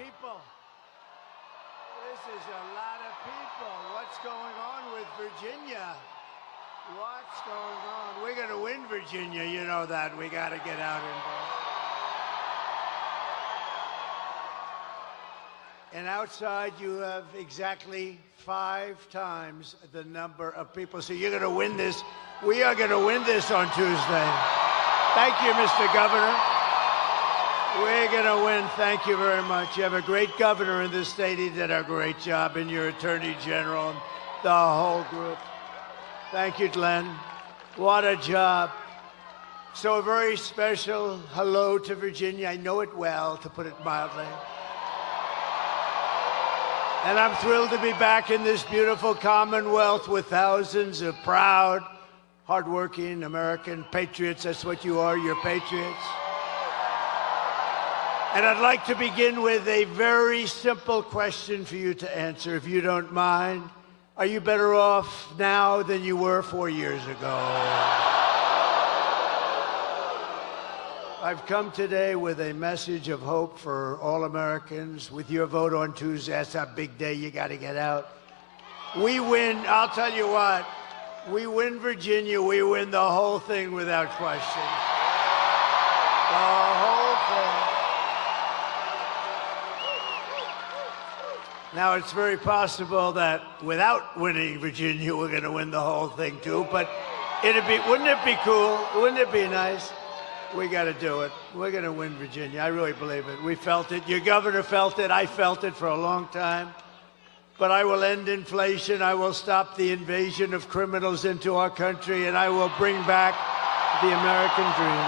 people. This is a lot of people. What's going on with Virginia? What's going on? We're going to win Virginia. You know that. We got to get out and vote. And outside, you have exactly 5 times the number of people. So you're going to win this. We are going to win this on Tuesday. Thank you, Mr. Governor. We're going to win. Thank you very much. You have a great governor in this state. He did a great job, and your attorney general, and the whole group. Thank you, Glenn. What a job. So a very special hello to Virginia. I know it well, to put it mildly. And I'm thrilled to be back in this beautiful Commonwealth with thousands of proud, hardworking American patriots. That's what you are, you're patriots. And I'd like to begin with a very simple question for you to answer, if you don't mind. Are you better off now than you were 4 years ago? I've come today with a message of hope for all Americans. With your vote on Tuesday, that's a big day. You got to get out. We win. I'll tell you what. We win Virginia. We win the whole thing without question. The whole thing. Now, it's very possible that without winning Virginia, we're going to win the whole thing, too. But wouldn't it be cool? Wouldn't it be nice? We got to do it. We're going to win Virginia. I really believe it. We felt it. Your governor felt it. I felt it for a long time. But I will end inflation. I will stop the invasion of criminals into our country, and I will bring back the American dream.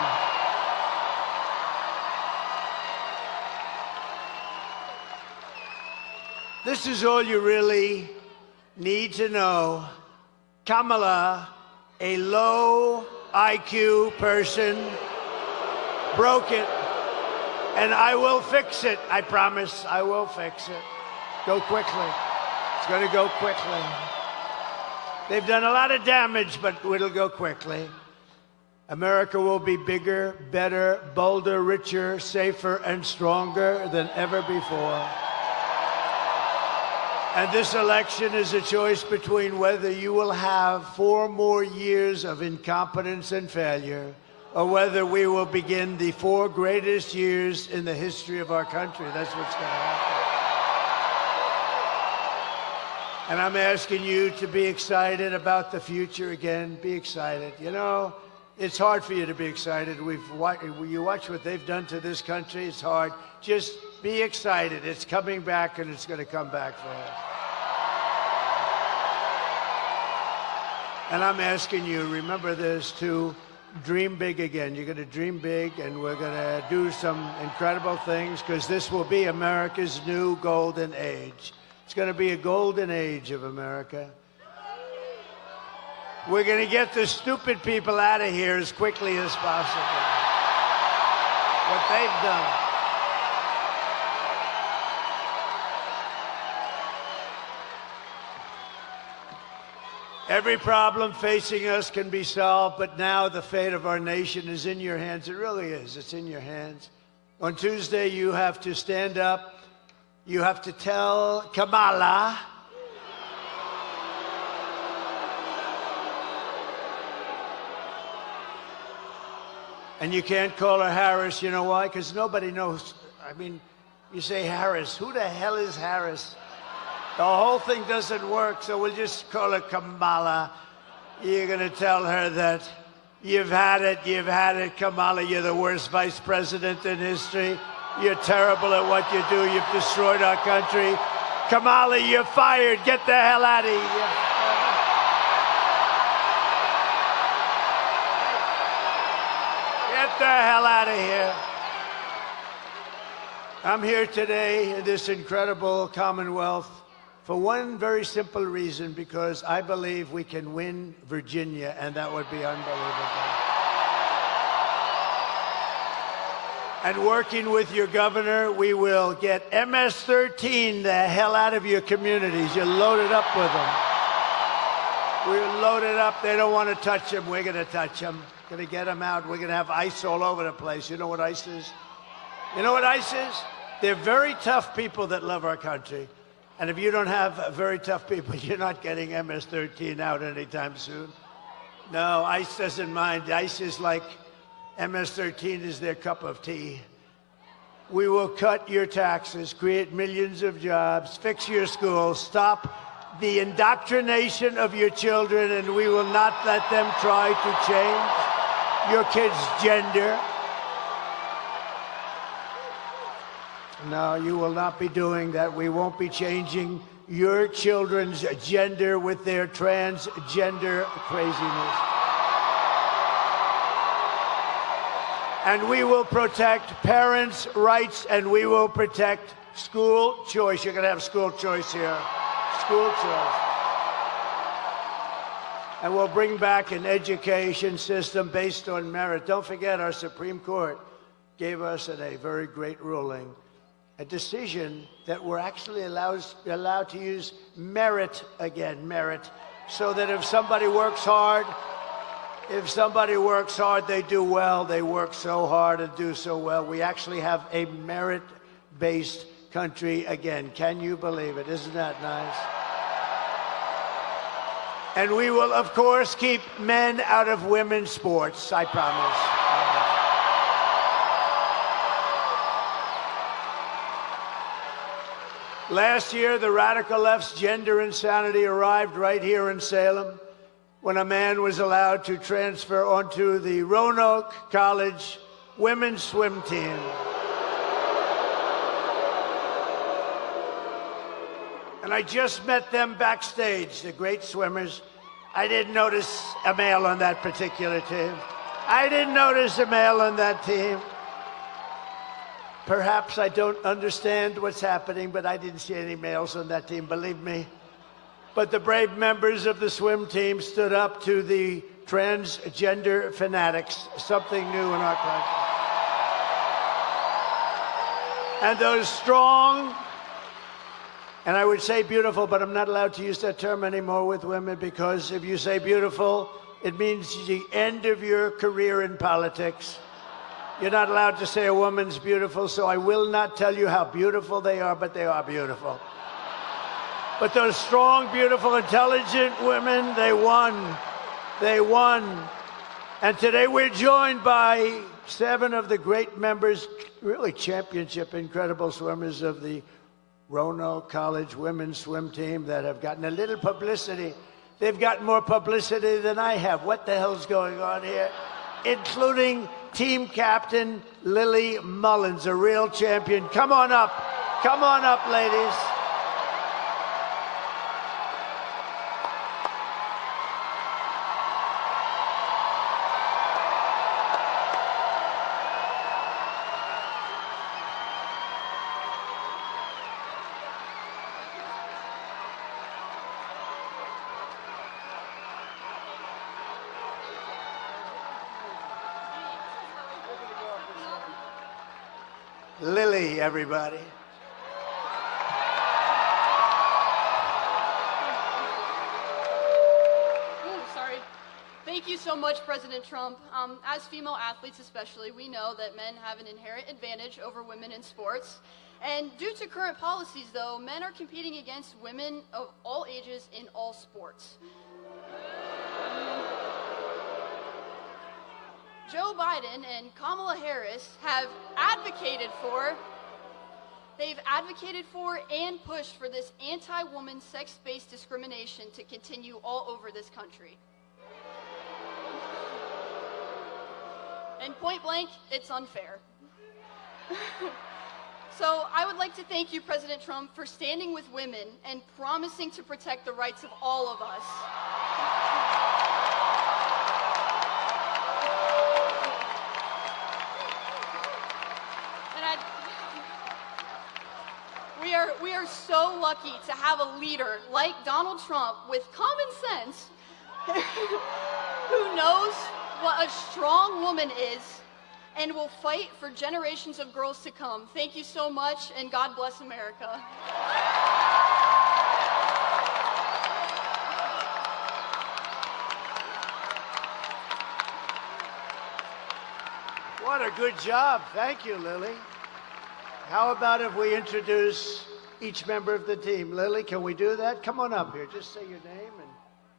This is all you really need to know. Kamala, a low IQ person, broke it, and I will fix it. I promise I will fix it. Go quickly. It's going to go quickly. They've done a lot of damage, but it'll go quickly. America will be bigger, better, bolder, richer, safer, and stronger than ever before. And this election is a choice between whether you will have 4 more years of incompetence and failure, or whether we will begin the 4 greatest years in the history of our country. That's what's going to happen. And I'm asking you to be excited about the future again. Be excited. You know, it's hard for you to be excited. You watch what they've done to this country. It's hard. Just be excited. It's coming back, and it's going to come back fast. And I'm asking you, remember this, to dream big again. You're going to dream big, and we're going to do some incredible things, because this will be America's new golden age. It's going to be a golden age of America. We're going to get the stupid people out of here as quickly as possible. What they've done. Every problem facing us can be solved, but now the fate of our nation is in your hands. It really is. It's in your hands. On Tuesday, you have to stand up. You have to tell Kamala and you can't call her Harris. You know why? Because nobody knows. I mean, you say Harris. Who the hell is Harris? The whole thing doesn't work, so we'll just call her Kamala. You're going to tell her that you've had it, Kamala. You're the worst vice president in history. You're terrible at what you do. You've destroyed our country. Kamala, you're fired. Get the hell out of here. Get the hell out of here. I'm here today in this incredible Commonwealth for one very simple reason, because I believe we can win Virginia, and that would be unbelievable. And working with your governor, we will get MS-13 the hell out of your communities. You're loaded up with them. We're loaded up. They don't want to touch them. We're going to touch them. Going to get them out. We're going to have ICE all over the place. You know what ICE is? You know what ICE is? They're very tough people that love our country. And if you don't have very tough people, you're not getting MS-13 out anytime soon. No, ICE doesn't mind. ICE is like MS-13 is their cup of tea. We will cut your taxes, create millions of jobs, fix your schools, stop the indoctrination of your children, and we will not let them try to change your kids' gender. No, you will not be doing that. We won't be changing your children's gender with their transgender craziness. And we will protect parents' rights, and we will protect school choice. You're going to have school choice here. School choice. And we'll bring back an education system based on merit. Don't forget, our Supreme Court gave us in a very great ruling a decision that we're actually allowed to use merit again, merit, so that if somebody works hard, they do well. They work so hard and do so well. We actually have a merit-based country again. Can you believe it? Isn't that nice? And we will, of course, keep men out of women's sports, I promise. Last year, the radical left's gender insanity arrived right here in Salem when a man was allowed to transfer onto the Roanoke College women's swim team. And I just met them backstage, the great swimmers. I didn't notice a male on that particular team. I didn't notice a male on that team. Perhaps I don't understand what's happening, but I didn't see any males on that team, believe me. But the brave members of the swim team stood up to the transgender fanatics, something new in our country. And those strong, and I would say beautiful, but I'm not allowed to use that term anymore with women, because if you say beautiful, it means the end of your career in politics. You're not allowed to say a woman's beautiful, so I will not tell you how beautiful they are, but they are beautiful. But those strong, beautiful, intelligent women, they won. They won. And today we're joined by 7 of the great members, really championship, incredible swimmers of the Roanoke College women's swim team that have gotten a little publicity. They've gotten more publicity than I have. What the hell's going on here? Including team captain Lily Mullins, a real champion. Come on up. Come on up, ladies. Lily, everybody. Sorry. Thank you so much, President Trump. As female athletes especially, we know that men have an inherent advantage over women in sports. And due to current policies, though, men are competing against women of all ages in all sports. Joe Biden and Kamala Harris have advocated for, and pushed for this anti-woman sex-based discrimination to continue all over this country. And point blank, it's unfair. So I would like to thank you, President Trump, for standing with women and promising to protect the rights of all of us. We are so lucky to have a leader like Donald Trump with common sense who knows what a strong woman is and will fight for generations of girls to come. Thank you so much, and God bless America. What a good job. Thank you, Lily. How about if we introduce each member of the team? Lily, can we do that? Come on up here. Just say your name and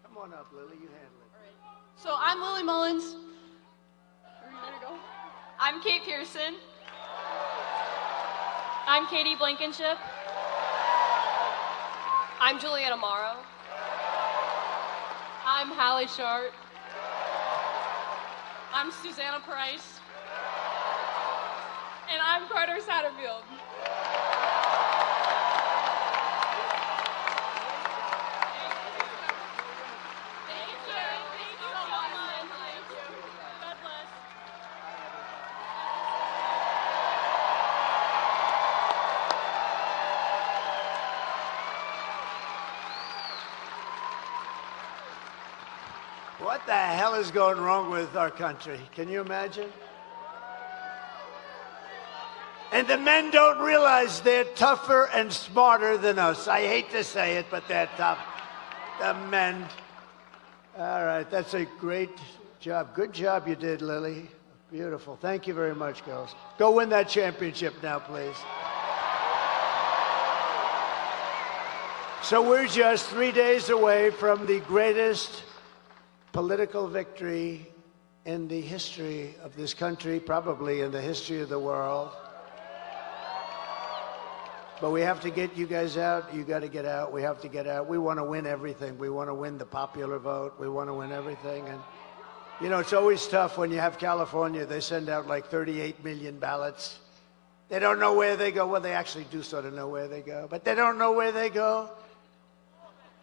come on up, Lily. You handle it. All right. So I'm Lily Mullins. Are you ready to go? I'm Kate Pearson. I'm Katie Blankenship. I'm Juliana Morrow. I'm Hallie Short. I'm Susanna Price. And I'm Carter Satterfield. What the hell is going wrong with our country? Can you imagine? And the men don't realize they're tougher and smarter than us. I hate to say it, but they're tough. The men. All right, that's a great job. Good job you did, Lily. Beautiful. Thank you very much, girls. Go win that championship now, please. So we're just 3 days away from the greatest political victory in the history of this country, probably in the history of the world. But we have to get you guys out. You got to get out. We have to get out. We want to win everything. We want to win the popular vote. We want to win everything. And, you know, it's always tough when you have California. They send out like 38 million ballots. They don't know where they go. Well, they actually do sort of know where they go, but they don't know where they go.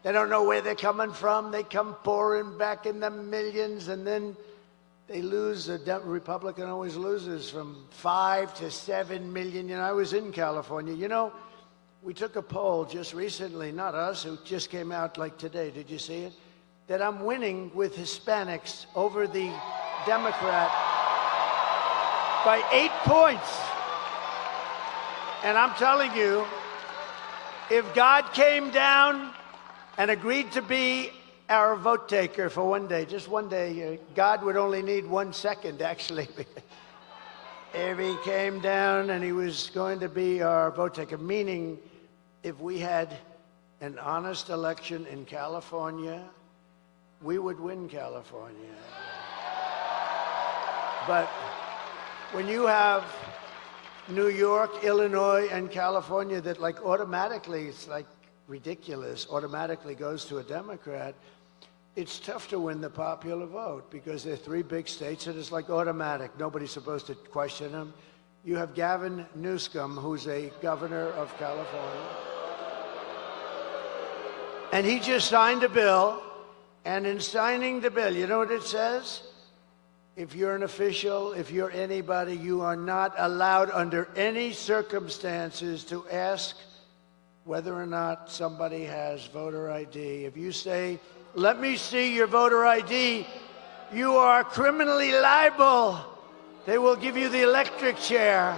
They don't know where they're coming from. They come pouring back in the millions, and then they lose. The Republican always loses from 5 to 7 million. You know, I was in California. You know, we took a poll just recently, not us, it just came out like today. Did you see it? That I'm winning with Hispanics over the Democrat by 8 points. And I'm telling you, if God came down and agreed to be our vote taker for one day, just one day, God would only need 1 second, actually. If he came down and he was going to be our vote taker, meaning if we had an honest election in California, we would win California. But when you have New York, Illinois, and California that like automatically, it's like ridiculous, automatically goes to a Democrat, it's tough to win the popular vote because they're 3 big states and it's like automatic. Nobody's supposed to question them. You have Gavin Newsom, who's a governor of California. And he just signed a bill. And in signing the bill, you know what it says? If you're an official, if you're anybody, you are not allowed under any circumstances to ask whether or not somebody has voter ID. If you say, let me see your voter ID, you are criminally liable. They will give you the electric chair.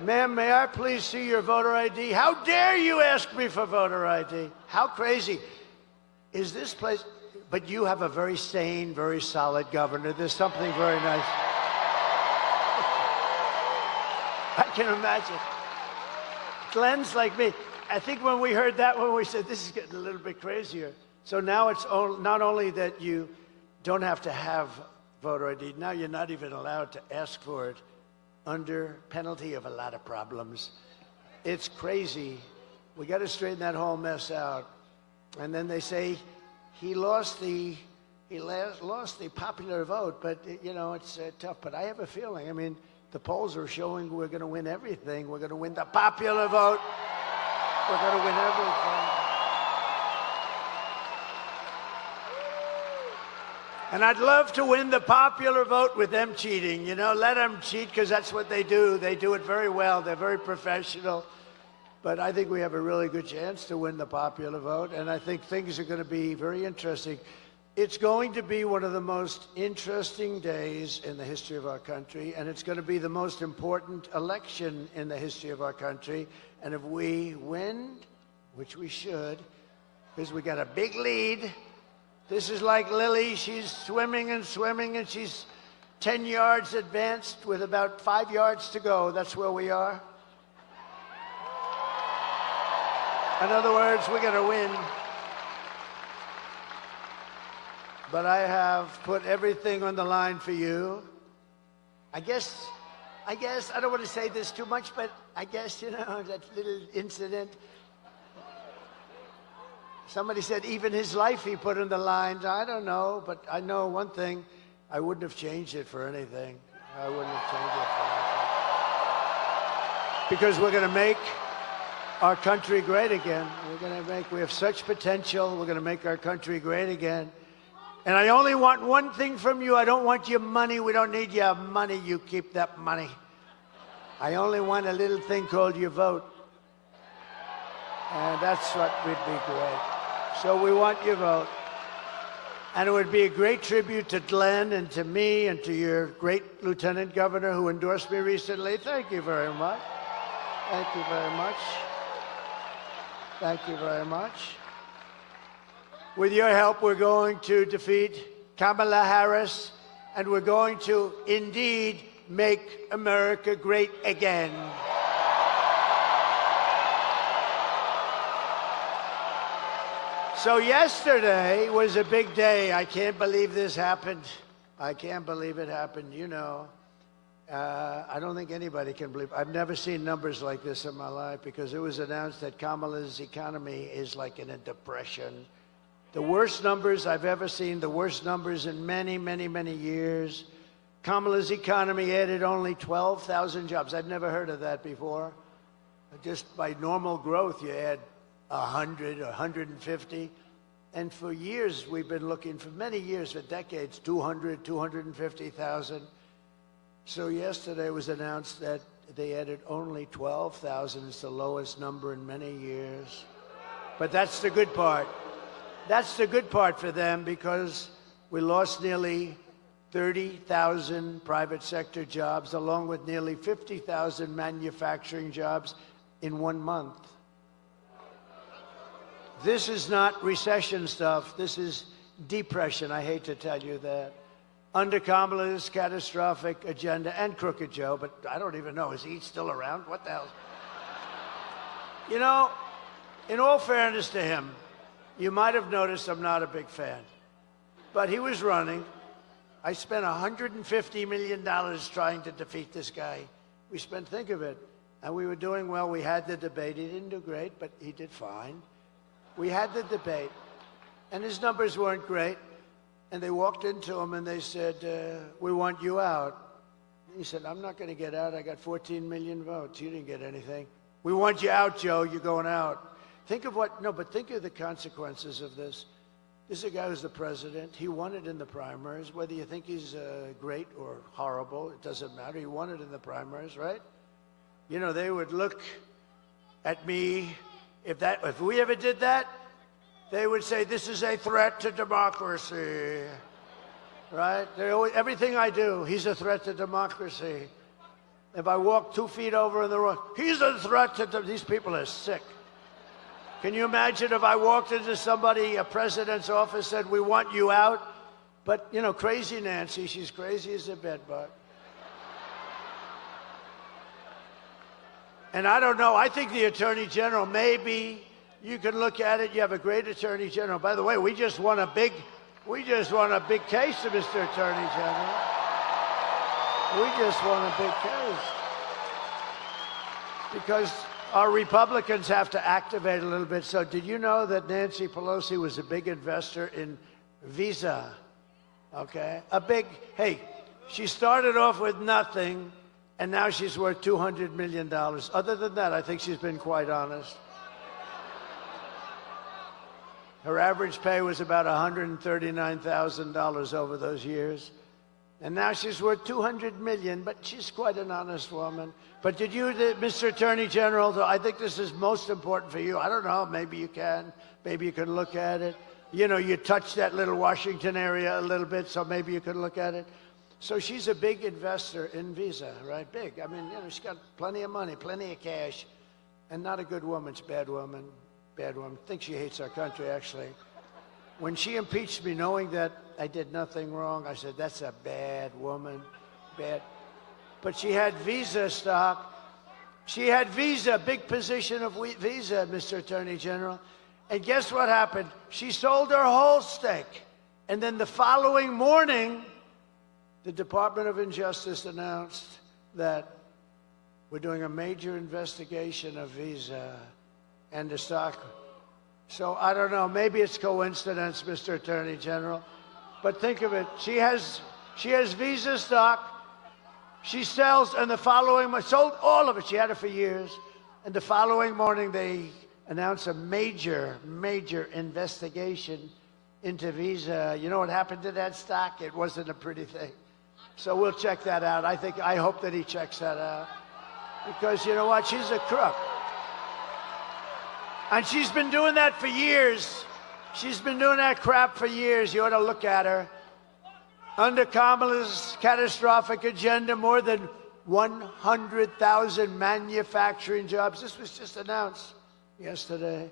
Ma'am, may I please see your voter ID? How dare you ask me for voter ID? How crazy is this place? But you have a very sane, very solid governor. There's something very nice. I can imagine. Glenn's like me. I think when we heard that one, we said, this is getting a little bit crazier. So now it's not only that you don't have to have voter ID, now you're not even allowed to ask for it under penalty of a lot of problems. It's crazy. We got to straighten that whole mess out. And then they say he lost the popular vote, but you know, it's tough. But I have a feeling, I mean, the polls are showing we're going to win everything. We're going to win the popular vote. We're going to win everything. And I'd love to win the popular vote with them cheating. You know, let them cheat because that's what they do. They do it very well. They're very professional. But I think we have a really good chance to win the popular vote. And I think things are going to be very interesting. It's going to be one of the most interesting days in the history of our country. And it's going to be the most important election in the history of our country. And if we win, which we should, because we got a big lead. This is like Lily. She's swimming and swimming, and she's 10 yards advanced with about 5 yards to go. That's where we are. In other words, we're going to win. But I have put everything on the line for you. I guess, I don't want to say this too much, but I guess, you know, that little incident. Somebody said even his life he put on the lines. I don't know, but I know one thing. I wouldn't have changed it for anything. I wouldn't have changed it for anything. Because we're going to make our country great again. We have such potential. We're going to make our country great again. And I only want one thing from you. I don't want your money. We don't need your money. You keep that money. I only want a little thing called your vote. And that's what would be great. So we want your vote. And it would be a great tribute to Glenn and to me and to your great Lieutenant Governor who endorsed me recently. Thank you very much. Thank you very much. Thank you very much. With your help, we're going to defeat Kamala Harris, and we're going to indeed make America great again. So yesterday was a big day. I can't believe this happened. I can't believe it happened, you know. I don't think anybody can believe. I've never seen numbers like this in my life because it was announced that Kamala's economy is like in a depression. The worst numbers I've ever seen, the worst numbers in many, many, many years. Kamala's economy added only 12,000 jobs. I've never heard of that before. Just by normal growth, you add 100 or 150. And for years, we've been looking, for many years, for decades, 200, 250,000. So yesterday it was announced that they added only 12,000. It's the lowest number in many years. But that's the good part. That's the good part for them because we lost nearly 30,000 private sector jobs along with nearly 50,000 manufacturing jobs in 1 month. This is not recession stuff. This is depression. I hate to tell you that. Under Kamala's catastrophic agenda and Crooked Joe, but I don't even know. Is he still around? What the hell? You know, in all fairness to him, you might have noticed I'm not a big fan. But he was running. I spent $150 million trying to defeat this guy. We spent, think of it. And we were doing well. We had the debate. He didn't do great, but he did fine. We had the debate. And his numbers weren't great. And they walked into him and they said, we want you out. He said, I'm not going to get out. I got 14 million votes. You didn't get anything. We want you out, Joe. You're going out. Think of think of the consequences of this. This is a guy who's the president. He won it in the primaries. Whether you think he's great or horrible, it doesn't matter. He won it in the primaries, right? You know, they would look at me. If we ever did that, they would say, this is a threat to democracy, right? Everything I do, he's a threat to democracy. If I walk 2 feet over in the road, he's a threat to these people are sick. Can you imagine if I walked into a president's office, said, we want you out? But, you know, crazy Nancy, she's crazy as a bedbug. And I don't know, I think the Attorney General, maybe you can look at it, you have a great Attorney General. By the way, we just won a big case, Mr. Attorney General. We just won a big case. Because our Republicans have to activate a little bit. So did you know that Nancy Pelosi was a big investor in Visa? Okay? Hey, she started off with nothing, and now she's worth $200 million. Other than that, I think she's been quite honest. Her average pay was about $139,000 over those years. And now she's worth $200 million, but she's quite an honest woman. But did you, Mr. Attorney General, I think this is most important for you. I don't know, maybe you can. Maybe you can look at it. You know, you touched that little Washington area a little bit, so maybe you can look at it. So she's a big investor in Visa, right? Big. I mean, you know, she's got plenty of money, plenty of cash, and not a good woman. She's a bad woman. Bad woman. I think she hates our country, actually. When she impeached me, knowing that I did nothing wrong. I said, that's a bad woman, bad. But she had Visa stock. She had Visa, big position of Visa, Mr. Attorney General. And guess what happened? She sold her whole stake. And then the following morning, the Department of Justice announced that we're doing a major investigation of Visa and the stock. So I don't know, maybe it's coincidence, Mr. Attorney General. But think of it, she has Visa stock. She sells, and the following, sold all of it. She had it for years. And the following morning, they announced a major, major investigation into Visa. You know what happened to that stock? It wasn't a pretty thing. So we'll check that out. I hope that he checks that out. Because you know what? She's a crook. And she's been doing that for years. She's been doing that crap for years. You ought to look at her. Under Kamala's catastrophic agenda, more than 100,000 manufacturing jobs. This was just announced yesterday.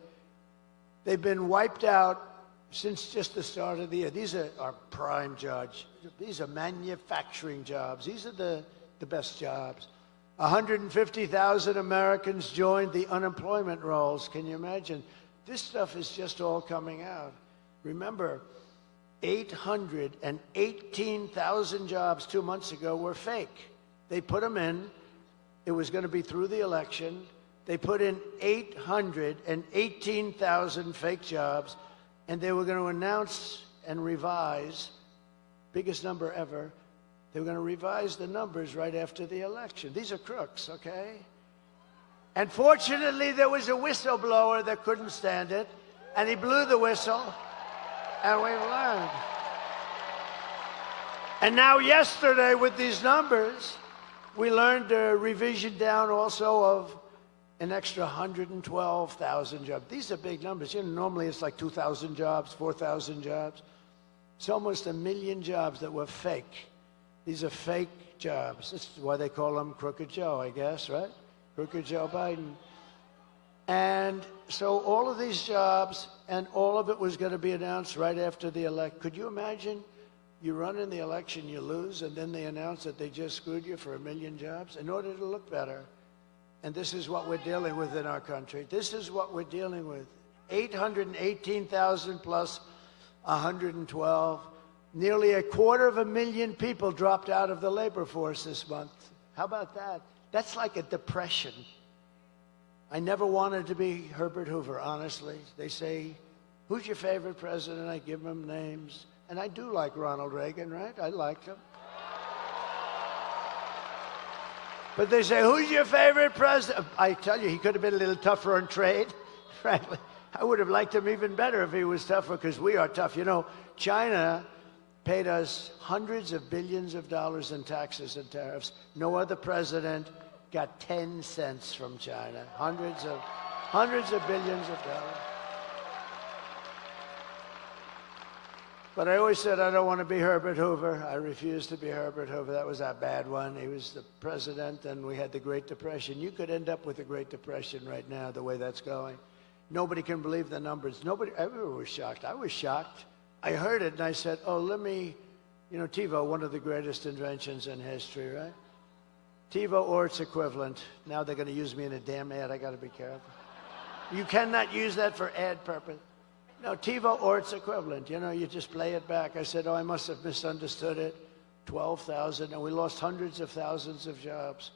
They've been wiped out since just the start of the year. These are our prime jobs. These are manufacturing jobs. These are the best jobs. 150,000 Americans joined the unemployment rolls. Can you imagine? This stuff is just all coming out. Remember, 818,000 jobs 2 months ago were fake. They put them in. It was going to be through the election. They put in 818,000 fake jobs, and they were going to announce and revise, biggest number ever, they were going to revise the numbers right after the election. These are crooks, okay? And fortunately, there was a whistleblower that couldn't stand it, and he blew the whistle. And we've learned. And now yesterday with these numbers, we learned a revision down also of an extra 112,000 jobs. These are big numbers. You know, normally it's like 2,000 jobs, 4,000 jobs. It's almost 1 million jobs that were fake. These are fake jobs. That's why they call him Crooked Joe, I guess, right? Crooked Joe Biden. And so all of these jobs, and all of it was going to be announced right after the election. Could you imagine you run in the election, you lose, and then they announce that they just screwed you for 1 million jobs in order to look better? And this is what we're dealing with in our country. This is what we're dealing with. 818,000 plus 112. Nearly 250,000 people dropped out of the labor force this month. How about that? That's like a depression. I never wanted to be Herbert Hoover, honestly. They say, who's your favorite president? I give them names. And I do like Ronald Reagan, right? I liked him. But they say, who's your favorite president? I tell you, he could have been a little tougher on trade, frankly. I would have liked him even better if he was tougher, because we are tough. You know, China paid us hundreds of billions of dollars in taxes and tariffs. No other president got 10 cents from China. Hundreds of billions of dollars. But I always said I don't want to be Herbert Hoover. I refused to be Herbert Hoover. That was a bad one. He was the president, and we had the Great Depression. You could end up with the Great Depression right now, the way that's going. Nobody can believe the numbers. Everyone was shocked. I was shocked. I heard it, and I said, oh, let me, you know, TiVo, one of the greatest inventions in history, right? TiVo or its equivalent. Now they're going to use me in a damn ad. I got to be careful. You cannot use that for ad purpose. No, TiVo or its equivalent. You know, you just play it back. I said, oh, I must have misunderstood it. 12,000, and we lost hundreds of thousands of jobs.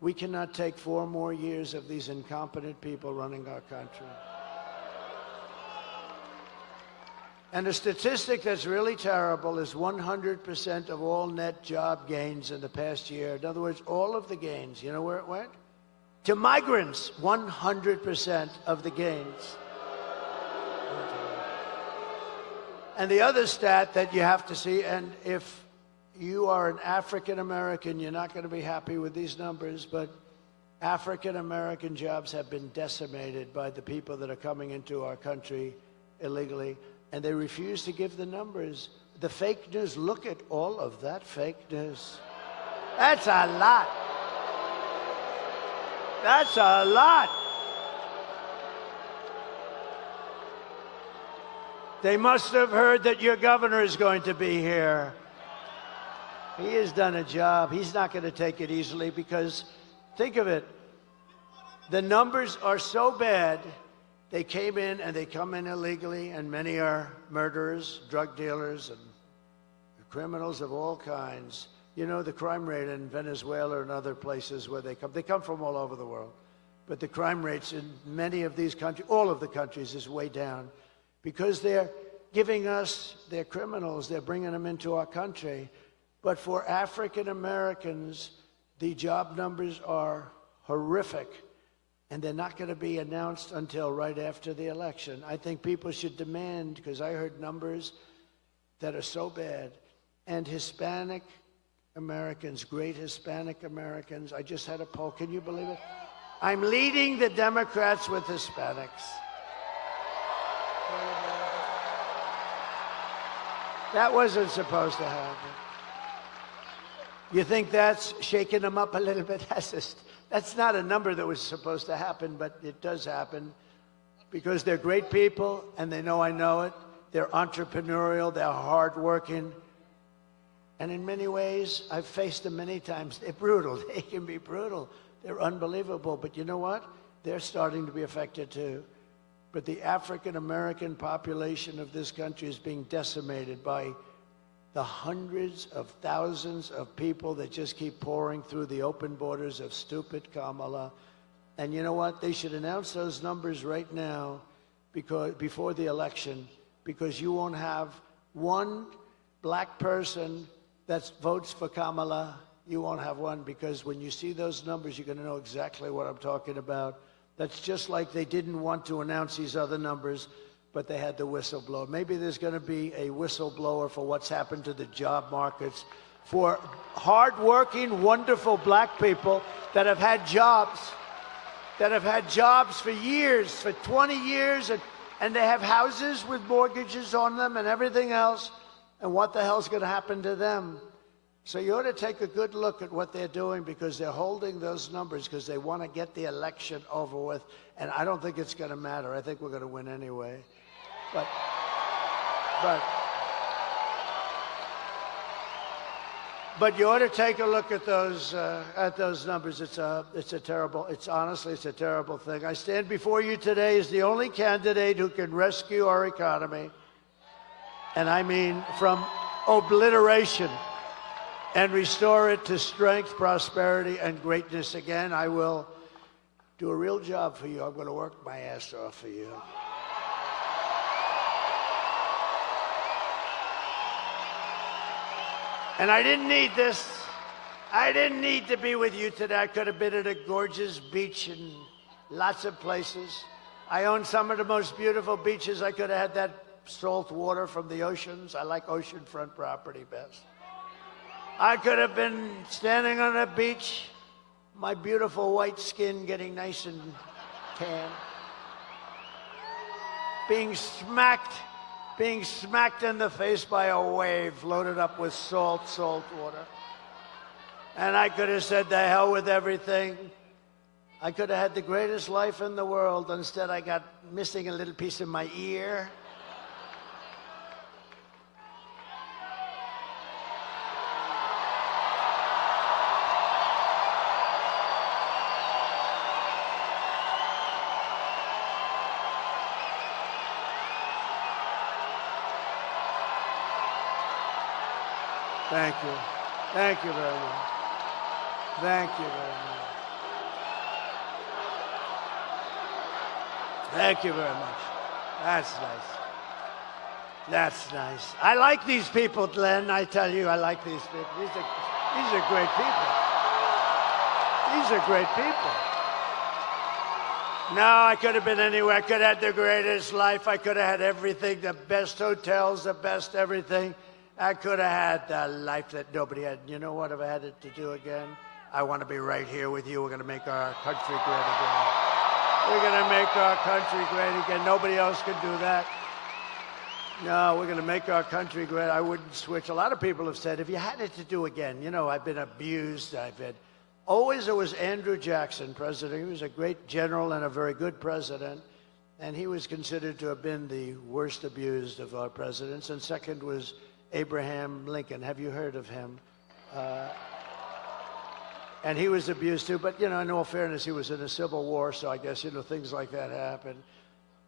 We cannot take 4 more years of these incompetent people running our country. And a statistic that's really terrible is 100% of all net job gains in the past year. In other words, all of the gains, you know where it went? To migrants, 100% of the gains. And the other stat that you have to see, and if you are an African American, you're not going to be happy with these numbers, but African American jobs have been decimated by the people that are coming into our country illegally, and they refuse to give the numbers. The fake news, look at all of that fake news. That's a lot. That's a lot. They must have heard that your governor is going to be here. He has done a job. He's not going to take it easily because, think of it, the numbers are so bad. They came in and they come in illegally, and many are murderers, drug dealers, and criminals of all kinds. You know, the crime rate in Venezuela and other places where they come from all over the world. But the crime rates in many of these countries, all of the countries, is way down because they're giving us their criminals. They're bringing them into our country. But for African Americans, the job numbers are horrific, and they're not going to be announced until right after the election. I think people should demand, because I heard numbers that are so bad. And Hispanic Americans, great Hispanic Americans, I just had a poll. Can you believe it? I'm leading the Democrats with Hispanics. That wasn't supposed to happen. You think that's shaking them up a little bit? That's not a number that was supposed to happen, but it does happen because they're great people and they know I know it. They're entrepreneurial, they're hardworking. And in many ways, I've faced them many times. They're brutal. They can be brutal. They're unbelievable. But you know what? They're starting to be affected too. But the African-American population of this country is being decimated by the hundreds of thousands of people that just keep pouring through the open borders of stupid Kamala. And you know what? They should announce those numbers right now before the election, because you won't have one black person that votes for Kamala. You won't have one, because when you see those numbers, you're going to know exactly what I'm talking about. That's just like they didn't want to announce these other numbers, but they had the whistleblower. Maybe there's going to be a whistleblower for what's happened to the job markets for hardworking, wonderful black people that have had jobs, for years, for 20 years, and they have houses with mortgages on them and everything else. And what the hell's going to happen to them? So you ought to take a good look at what they're doing, because they're holding those numbers because they want to get the election over with. And I don't think it's going to matter. I think we're going to win anyway. But you ought to take a look at those numbers. It's honestly a terrible thing. I stand before you today as the only candidate who can rescue our economy. And I mean from obliteration, and restore it to strength, prosperity, and greatness again. I will do a real job for you. I'm going to work my ass off for you. And I didn't need this. I didn't need to be with you today. I could have been at a gorgeous beach in lots of places. I own some of the most beautiful beaches. I could have had that salt water from the oceans. I like oceanfront property best. I could have been standing on a beach, my beautiful white skin getting nice and tan, being smacked in the face by a wave loaded up with salt water. And I could have said, the hell with everything. I could have had the greatest life in the world. Instead, I got missing a little piece of my ear. Thank you. Thank you very much. Thank you very much. Thank you very much. That's nice. That's nice. I like these people, Glenn. I tell you, I like these people. These are great people. These are great people. No, I could have been anywhere. I could have had the greatest life. I could have had everything, the best hotels, the best everything. I could have had the life that nobody had. You know what? If I had it to do again, I want to be right here with you. We're going to make our country great again. We're going to make our country great again. Nobody else can do that. No, we're going to make our country great. I wouldn't switch. A lot of people have said, if you had it to do again, you know, I've been abused. Always it was Andrew Jackson, president. He was a great general and a very good president. and he was considered to have been the worst abused of our presidents. And second was Abraham Lincoln. Have you heard of him? And he was abused too, but, you know, in all fairness, he was in a civil war, so I guess, you know, things like that happen.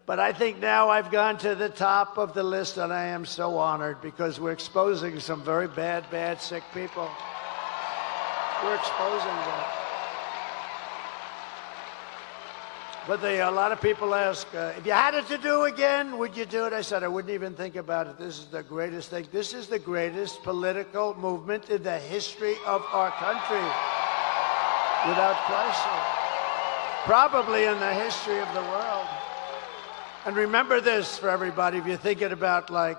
But I think now I've gone to the top of the list, and I am so honored because we're exposing some very bad, sick people. We're exposing them. But a lot of people ask, if you had it to do again, would you do it? I said, I wouldn't even think about it. This is the greatest thing. This is the greatest political movement in the history of our country. Without question. Probably in the history of the world. And remember this for everybody, if you're thinking about like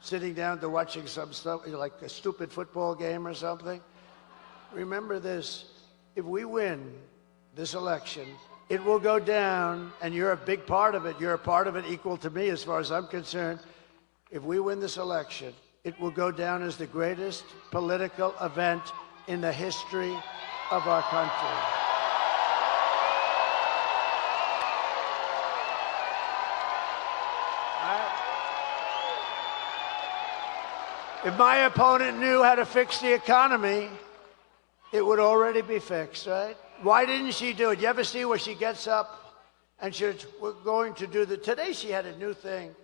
sitting down to watching some stuff, like a stupid football game or something, remember this, if we win this election, it will go down, and you're a big part of it. You're a part of it equal to me as far as I'm concerned. If we win this election, it will go down as the greatest political event in the history of our country. If my opponent knew how to fix the economy, it would already be fixed, right? Why didn't she do it? You ever see where she gets up and she says, we're going to do the... Today she had a new thing.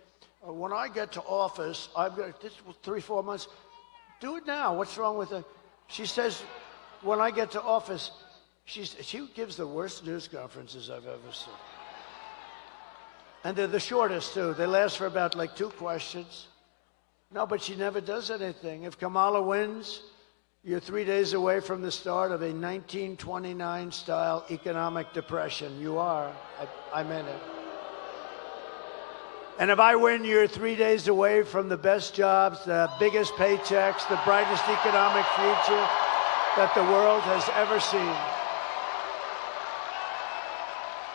When I get to office, I've got this 3-4 months. Do it now. What's wrong with it? She says, when I get to office, she gives the worst news conferences I've ever seen. And they're the shortest, too. They last for about, like, 2 questions. No, but she never does anything. If Kamala wins, you're 3 days away from the start of a 1929-style economic depression. You are. I'm in it. And if I win, you're 3 days away from the best jobs, the biggest paychecks, the brightest economic future that the world has ever seen.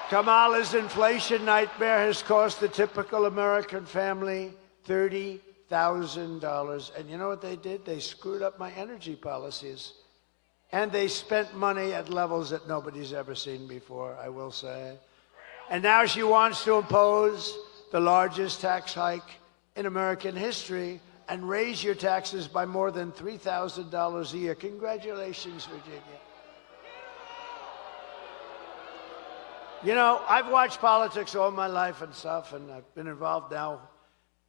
Kamala's inflation nightmare has cost the typical American family $30,000. And you know what they did? They screwed up my energy policies. And they spent money at levels that nobody's ever seen before, I will say. And now she wants to impose the largest tax hike in American history and raise your taxes by more than $3,000 a year. Congratulations, Virginia. You know, I've watched politics all my life and stuff, and I've been involved now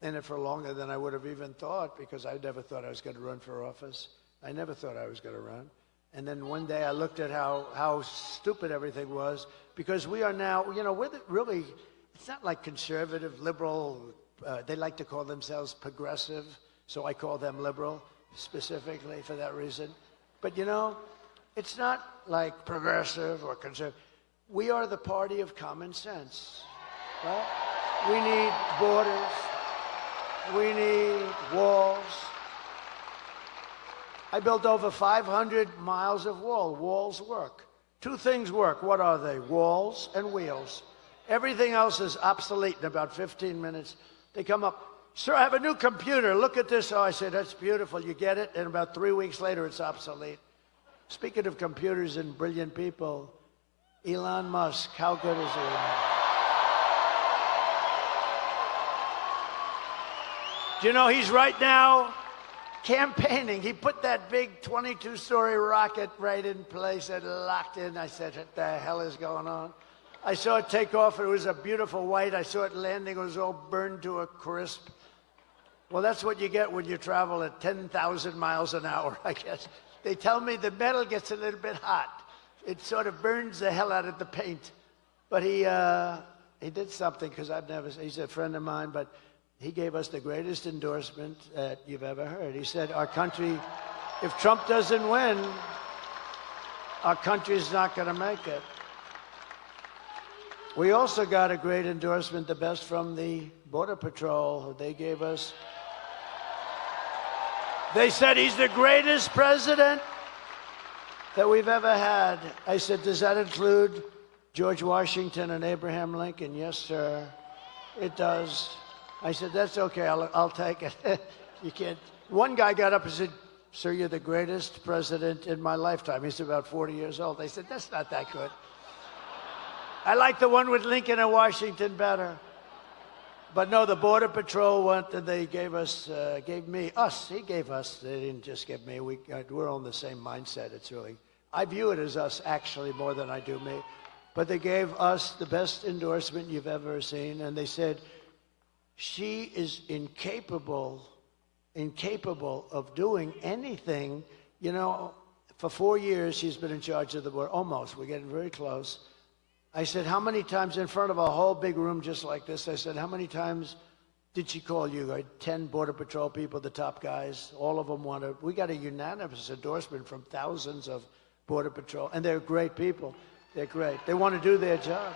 in it for longer than I would have even thought, because I never thought I was going to run for office. I never thought I was going to run. And then one day I looked at how stupid everything was, because we are now, you know, we're really, it's not like conservative, liberal, they like to call themselves progressive, so I call them liberal specifically for that reason. But, you know, it's not like progressive or conservative. We are the party of common sense, right? We need borders. We need walls. I built over 500 miles of wall. Walls work. 2 things work. What are they? Walls and wheels. Everything else is obsolete in about 15 minutes. They come up, sir, I have a new computer. Look at this. Oh, I say, that's beautiful. You get it? And about 3 weeks later, it's obsolete. Speaking of computers and brilliant people, Elon Musk, how good is he? Do you know he's right now campaigning? He put that big 22-story rocket right in place and locked in. I said, what the hell is going on? I saw it take off. It was a beautiful white. I saw it landing. It was all burned to a crisp. Well, that's what you get when you travel at 10,000 miles an hour, I guess. They tell me the metal gets a little bit hot. It sort of burns the hell out of the paint. But he did something, because he's a friend of mine, but he gave us the greatest endorsement that you've ever heard. He said, our country, if Trump doesn't win, our country's not going to make it. We also got a great endorsement, the best from the Border Patrol. They gave us, they said he's the greatest president that we've ever had. I said, does that include George Washington and Abraham Lincoln? Yes, sir, it does. I said, that's okay, I'll take it. You can't. One guy got up and said, sir, you're the greatest president in my lifetime. He's about 40 years old. I said, that's not that good. I like the one with Lincoln and Washington better. But no, the Border Patrol went and they gave us, he gave us, they didn't just give me, we're on the same mindset. It's really, I view it as us actually more than I do me. But they gave us the best endorsement you've ever seen. And they said, she is incapable of doing anything. You know, for 4 years, she's been in charge of the border, almost, we're getting very close. I said, how many times in front of a whole big room just like this, I said, how many times did she call you? 10 Border Patrol people, the top guys, all of them wanted. We got a unanimous endorsement from thousands of Border Patrol, and they're great people. They're great. They want to do their job.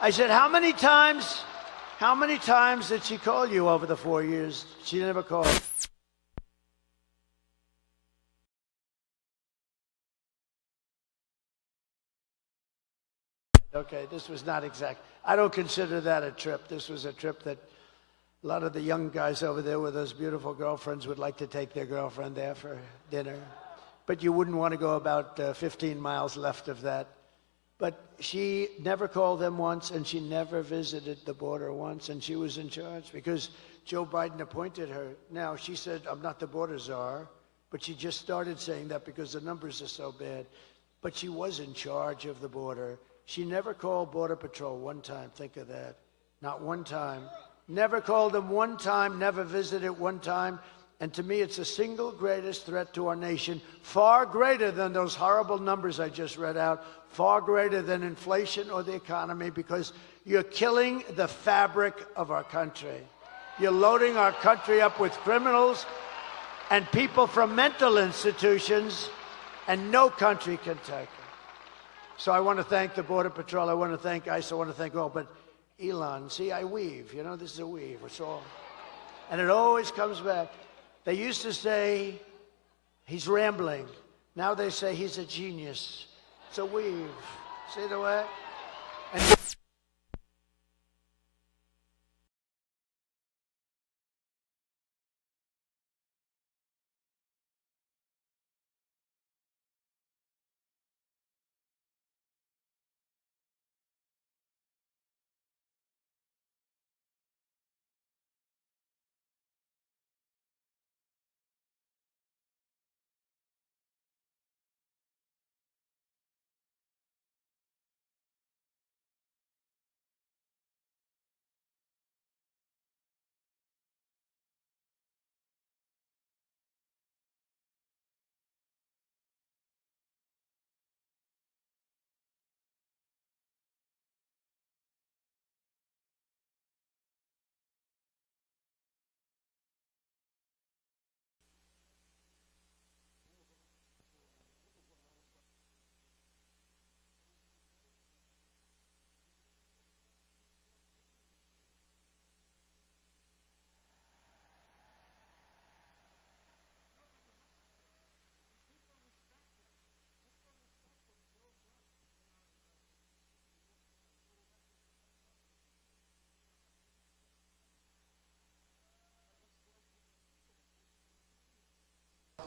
I said, how many times did she call you over the 4 years? She never called. Okay, this was not exact. I don't consider that a trip. This was a trip that a lot of the young guys over there with those beautiful girlfriends would like to take their girlfriend there for dinner. But you wouldn't want to go about 15 miles left of that. But she never called them once, and she never visited the border once, and she was in charge because Joe Biden appointed her. Now, she said, I'm not the border czar, but she just started saying that because the numbers are so bad. But she was in charge of the border. She never called Border Patrol one time. Think of that. Not one time. Never called them one time, never visited one time. And to me, it's the single greatest threat to our nation, far greater than those horrible numbers I just read out, far greater than inflation or the economy, because you're killing the fabric of our country. You're loading our country up with criminals and people from mental institutions, and no country can take it. So I want to thank the Border Patrol. I want to thank ICE. I want to thank all. But Elon, see, I weave. You know, this is a weave. It's all. And it always comes back. They used to say he's rambling. Now they say he's a genius. It's a weave. See the way?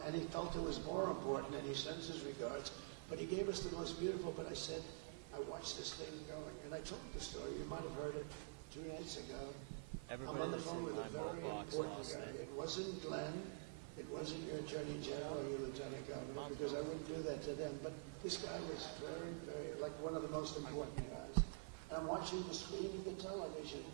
And he felt it was more important, and he sends his regards. But he gave us the most beautiful. But I said, I watched this thing going, and I told the story. You might have heard it 2 nights ago. I'm on the phone with a very important guy. It wasn't Glenn. It wasn't your Attorney General or your Lieutenant Governor, because I wouldn't do that to them. But this guy was very, very, like one of the most important guys. And I'm watching the screen of the television.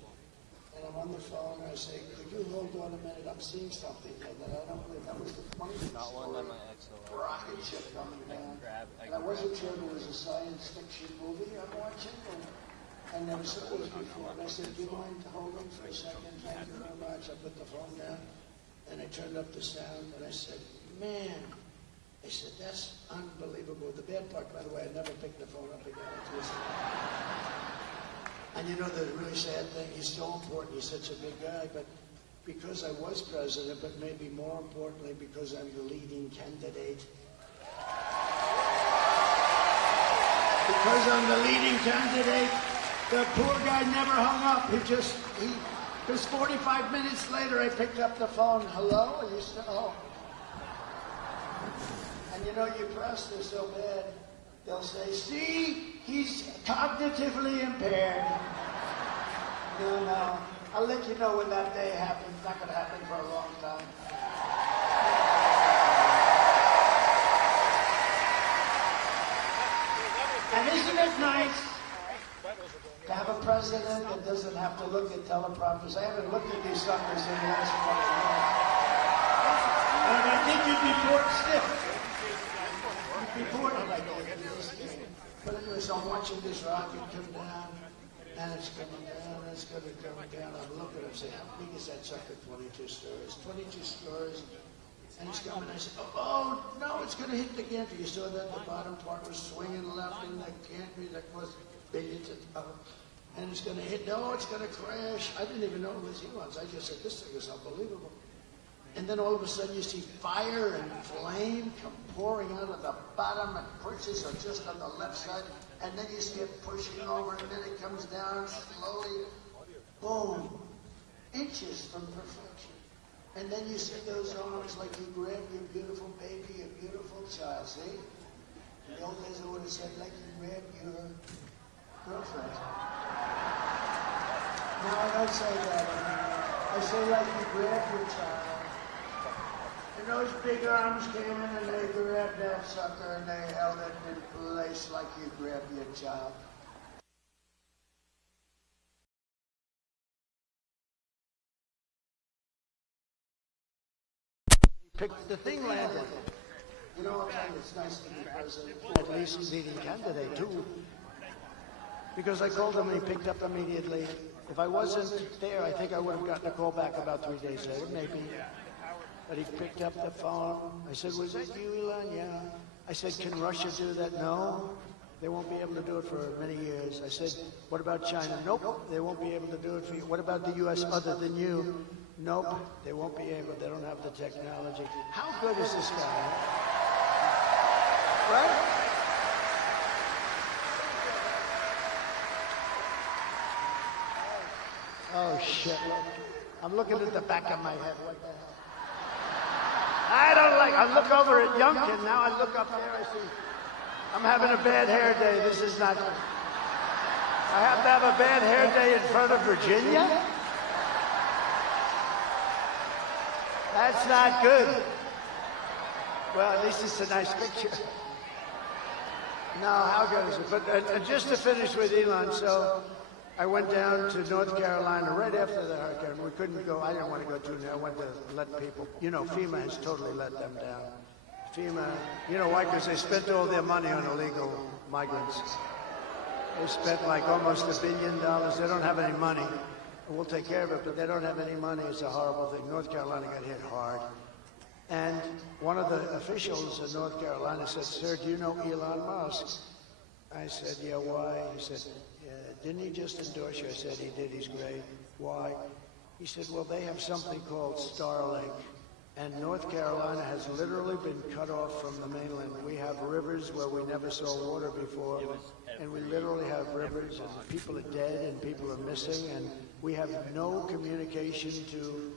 And I'm on the phone, and I say, could you hold on a minute? I'm seeing something that I don't believe. That was the funniest rocket ship coming down. And I wasn't sure it was a science fiction movie I'm watching, and never saw this before. And I said, do you mind holding for a second? Thank you very much. I put the phone down, and I turned up the sound, and I said, man, I said, that's unbelievable. The bad part, by the way, I never picked the phone up again. And you know the really sad thing, he's so important, he's such a big guy, but because I was president, but maybe more importantly because I'm the leading candidate. Because I'm the leading candidate, the poor guy never hung up. Because 45 minutes later I picked up the phone, hello? And you said, oh. And you know, you pressed this so bad they'll say, see, he's cognitively impaired. No, I'll let you know when that day happens. It's not going to happen for a long time. And isn't it nice to have a president that doesn't have to look at teleprompters? I haven't looked at these suckers in the last 4 years. And I think you'd be bored stiff. You'd be bored like this. But anyway, so I'm watching this rocket come down, and it's coming down, and it's going to come down. I'm looking at it and say, how big is that sucker? 22 stories. 22 stories. And he's coming, I said, oh, no, it's going to hit the gantry. You saw that the bottom part was swinging left in the gantry that was billions of dollars. And it's going to hit, no, it's going to crash. I didn't even know it was Elon's. I just said, this thing is unbelievable. And then all of a sudden you see fire and flame come pouring out of the bottom, and pushes are just on the left side. And then you see it pushing over, and then it comes down slowly. Boom. Inches from perfection. And then you see those arms like you grab your beautiful baby, your beautiful child, see? In the old days I would have said like you grab your girlfriend. Now I don't say that anymore. I say like you grab your child. And those big arms came in and they grabbed that sucker and they held it in place like you grab your child. The thing landed. You know, I'll tell you, it's nice to be president. At least leading candidate, too. Because I called him and he picked up immediately. If I wasn't there, I think I would have gotten a call back about 3 days later, maybe. But he picked up the phone. I said, was that you, Elon? Yeah. I said, can Russia do that? No. They won't be able to do it for many years. I said, what about China? Nope. They won't be able to do it for you. What about the U.S. other than you? Nope, they won't be able, they don't have the technology. How good is this guy? Right? Oh, shit. I'm looking at the back of my head. What the hell? I don't like, I look over at Youngkin, now I look up there, I see, I'm having a bad hair day. This is not, I have to have a bad hair day in front of Virginia? That's not good. Well, at least it's a nice picture. No, how good is it? But just to finish with Elon, so I went down to North Carolina right after the hurricane. We couldn't go. I didn't want to go too near. I wanted to let people, you know, FEMA has totally let them down. FEMA, you know why? Because they spent all their money on illegal migrants. They spent like almost $1 billion. They don't have any money. We'll take care of it, but they don't have any money. It's a horrible thing. North Carolina got hit hard. And one of the officials in North Carolina said, sir, do you know Elon Musk? I said, yeah, why? He said, yeah, didn't he just endorse you? I said, he did. He's great. Why? He said, well, they have something called Starlink. And North Carolina has literally been cut off from the mainland. We have rivers where we never saw water before. And we literally have rivers, and people are dead, and people are missing, and we have no communication to,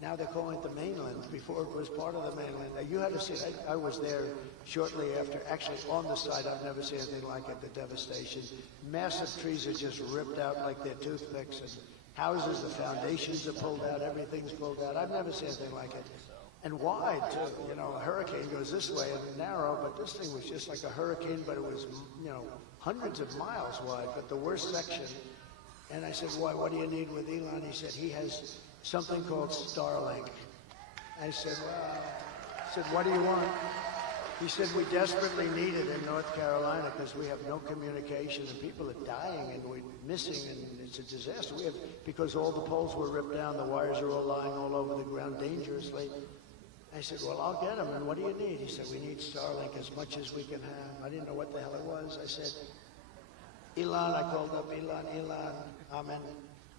now they're calling it the mainland. Before it was part of the mainland. Now, you had to see, I was there shortly after, actually on the site. I've never seen anything like it, the devastation. Massive trees are just ripped out like they're toothpicks, and houses, the foundations are pulled out, everything's pulled out. I've never seen anything like it. And wide, too. You know, a hurricane goes this way and narrow, but this thing was just like a hurricane, but it was, you know, hundreds of miles wide, but the worst section. And I said, why, what do you need with Elon? He said, he has something called Starlink. I said, well, what do you want? He said, we desperately need it in North Carolina because we have no communication and people are dying and we're missing and it's a disaster. We have, because all the poles were ripped down, the wires are all lying all over the ground dangerously. I said, well, I'll get them. And what do you need? He said, we need Starlink as much as we can have. I didn't know what the hell it was. I said, Elon, I called up Elon, I'm in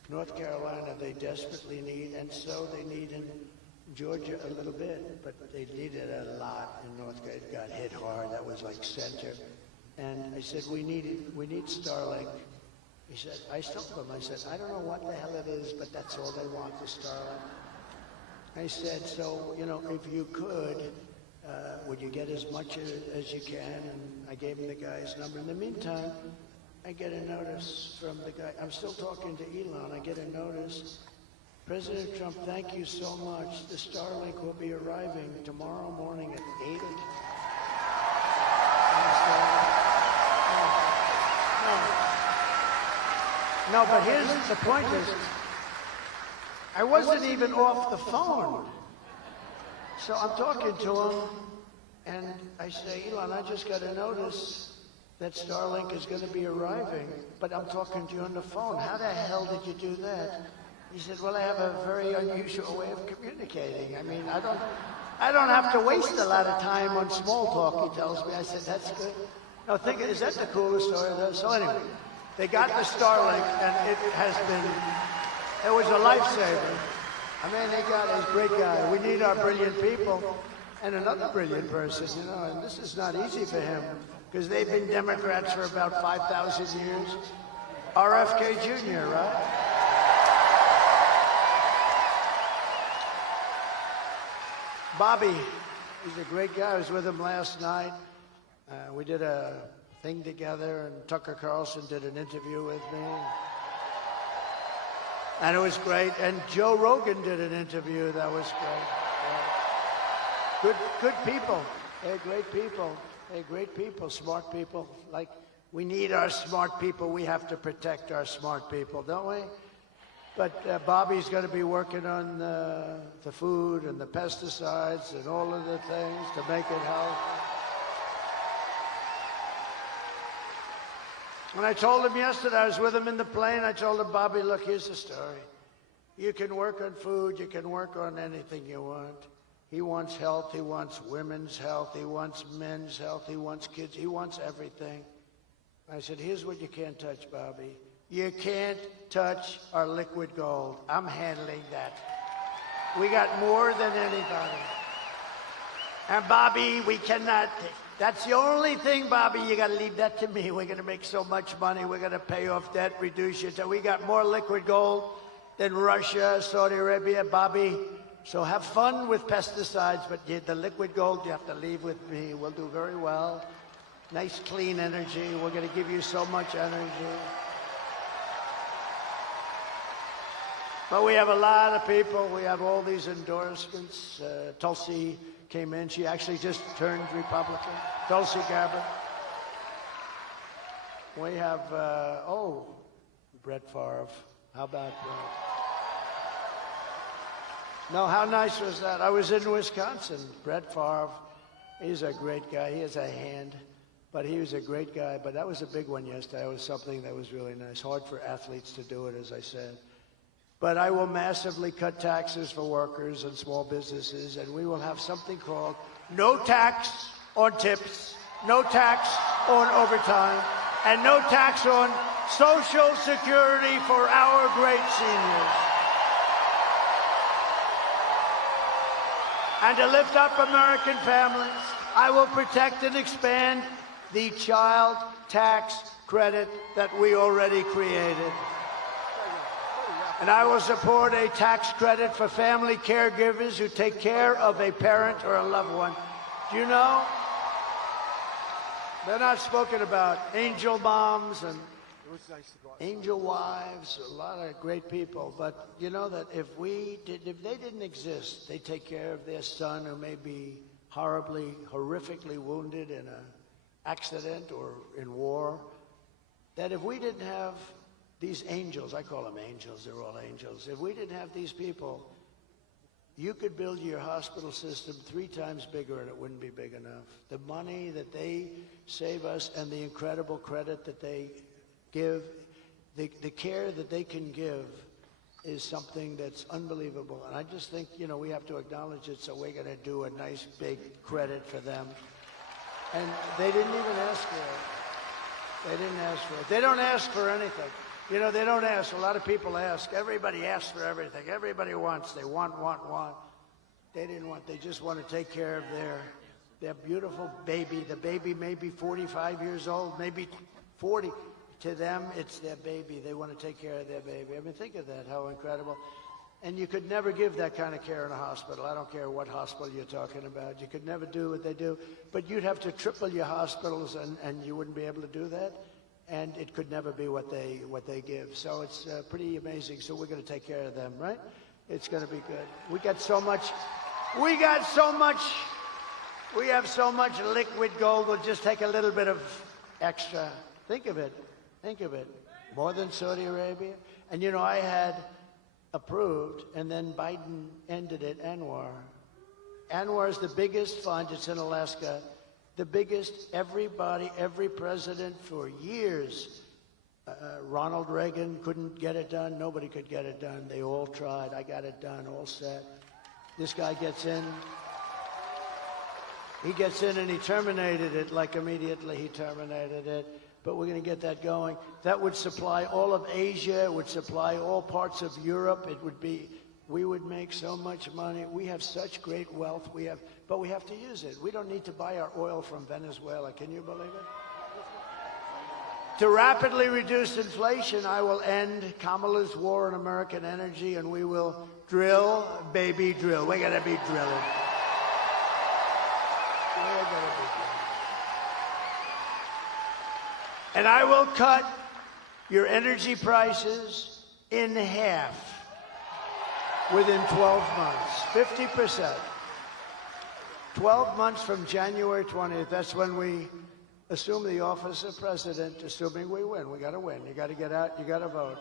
North Carolina. They desperately need, and so they need in Georgia a little bit, but they needed a lot in North Carolina. It got hit hard. That was like center. And I said, we need Starlink. He said, I told them, I said, I don't know what the hell it is, but that's all they want is Starlink. I said, so, you know, if you could, Would you get as much as you can? And I gave him the guy's number. In the meantime, I get a notice from the guy. I'm still talking to Elon. I get a notice. President Trump, thank you so much. The Starlink will be arriving tomorrow morning at 8 o'clock. No, but here's the point is, I wasn't even off the phone. So I'm talking to him, and I say, Elon, I just got a notice that Starlink is going to be arriving, but I'm talking to you on the phone. How the hell did you do that? He said, well, I have a very unusual way of communicating. I mean, I don't have to waste a lot of time on small talk, he tells me. I said, that's good. No, is that the coolest story? So anyway, they got the Starlink, and it was a lifesaver. I mean, they got a great guy. We need our brilliant people and another brilliant person, you know, and this is not easy for him because they've been Democrats for about 5,000 years. RFK Jr., right? Bobby, he's a great guy. I was with him last night. We did a thing together, and Tucker Carlson did an interview with me. And it was great. And Joe Rogan did an interview that was great. Yeah. Good people. They're great people. They're great people, smart people. Like, we need our smart people. We have to protect our smart people, don't we? But Bobby's going to be working on the food and the pesticides and all of the things to make it healthy. When I told him yesterday, I was with him in the plane, I told him, Bobby, look, here's the story. You can work on food, you can work on anything you want. He wants health, he wants women's health, he wants men's health, he wants kids, he wants everything. I said, here's what you can't touch, Bobby. You can't touch our liquid gold. I'm handling that. We got more than anybody. And Bobby, we cannot... That's the only thing, Bobby, you got to leave that to me. We're going to make so much money. We're going to pay off debt, reduce it. So we got more liquid gold than Russia, Saudi Arabia, Bobby. So have fun with pesticides, but the liquid gold you have to leave with me. We'll do very well. Nice, clean energy. We're going to give you so much energy. But we have a lot of people. We have all these endorsements. Tulsi came in. She actually just turned Republican. Tulsi Gabbard. We have, Brett Favre. How about that? No, how nice was that? I was in Wisconsin. Brett Favre, he's a great guy. He has a hand, but he was a great guy. But that was a big one yesterday. It was something that was really nice. Hard for athletes to do it, as I said. But I will massively cut taxes for workers and small businesses, and we will have something called no tax on tips, no tax on overtime, and no tax on Social Security for our great seniors. And to lift up American families, I will protect and expand the child tax credit that we already created. And I will support a tax credit for family caregivers who take care of a parent or a loved one. Do you know? They're not spoken about. Angel moms and angel wives, a lot of great people. But you know that if they didn't exist, they take care of their son who may be horrifically wounded in an accident or in war. That if we didn't have these angels, I call them angels, they're all angels. If we didn't have these people, you could build your hospital system 3 times bigger and it wouldn't be big enough. The money that they save us and the incredible credit that they give, the care that they can give is something that's unbelievable. And I just think, we have to acknowledge it, so we're going to do a nice big credit for them. And they didn't even ask for it. They didn't ask for it. They don't ask for anything. They don't ask. A lot of people ask. Everybody asks for everything. Everybody wants. They want. They didn't want. They just want to take care of their beautiful baby. The baby may be 45 years old, maybe 40. To them, it's their baby. They want to take care of their baby. I mean, think of that, how incredible. And you could never give that kind of care in a hospital. I don't care what hospital you're talking about. You could never do what they do. But you'd have to triple your hospitals, and you wouldn't be able to do that. And it could never be what they give. So it's pretty amazing. So we're going to take care of them, right? It's going to be good. We have so much liquid gold. We'll just take a little bit of extra. Think of it. More than Saudi Arabia. And you know, I had approved, and then Biden ended it, Anwar. Anwar is the biggest fund. It's in Alaska. The biggest, every president for years. Ronald Reagan couldn't get it done. Nobody could get it done. They all tried. I got it done, all set. This guy gets in. He gets in and he terminated it, like immediately he terminated it. But we're going to get that going. That would supply all of Asia. It would supply all parts of Europe. We would make so much money. We have such great wealth. But we have to use it. We don't need to buy our oil from Venezuela. Can you believe it? To rapidly reduce inflation, I will end Kamala's war on American energy, and we will drill, baby, drill. We're going to be drilling. And I will cut your energy prices in half within 12 months, 50%. 12 months from January 20th, that's when we assume the office of president, assuming we win. We got to win. You got to get out. You got to vote.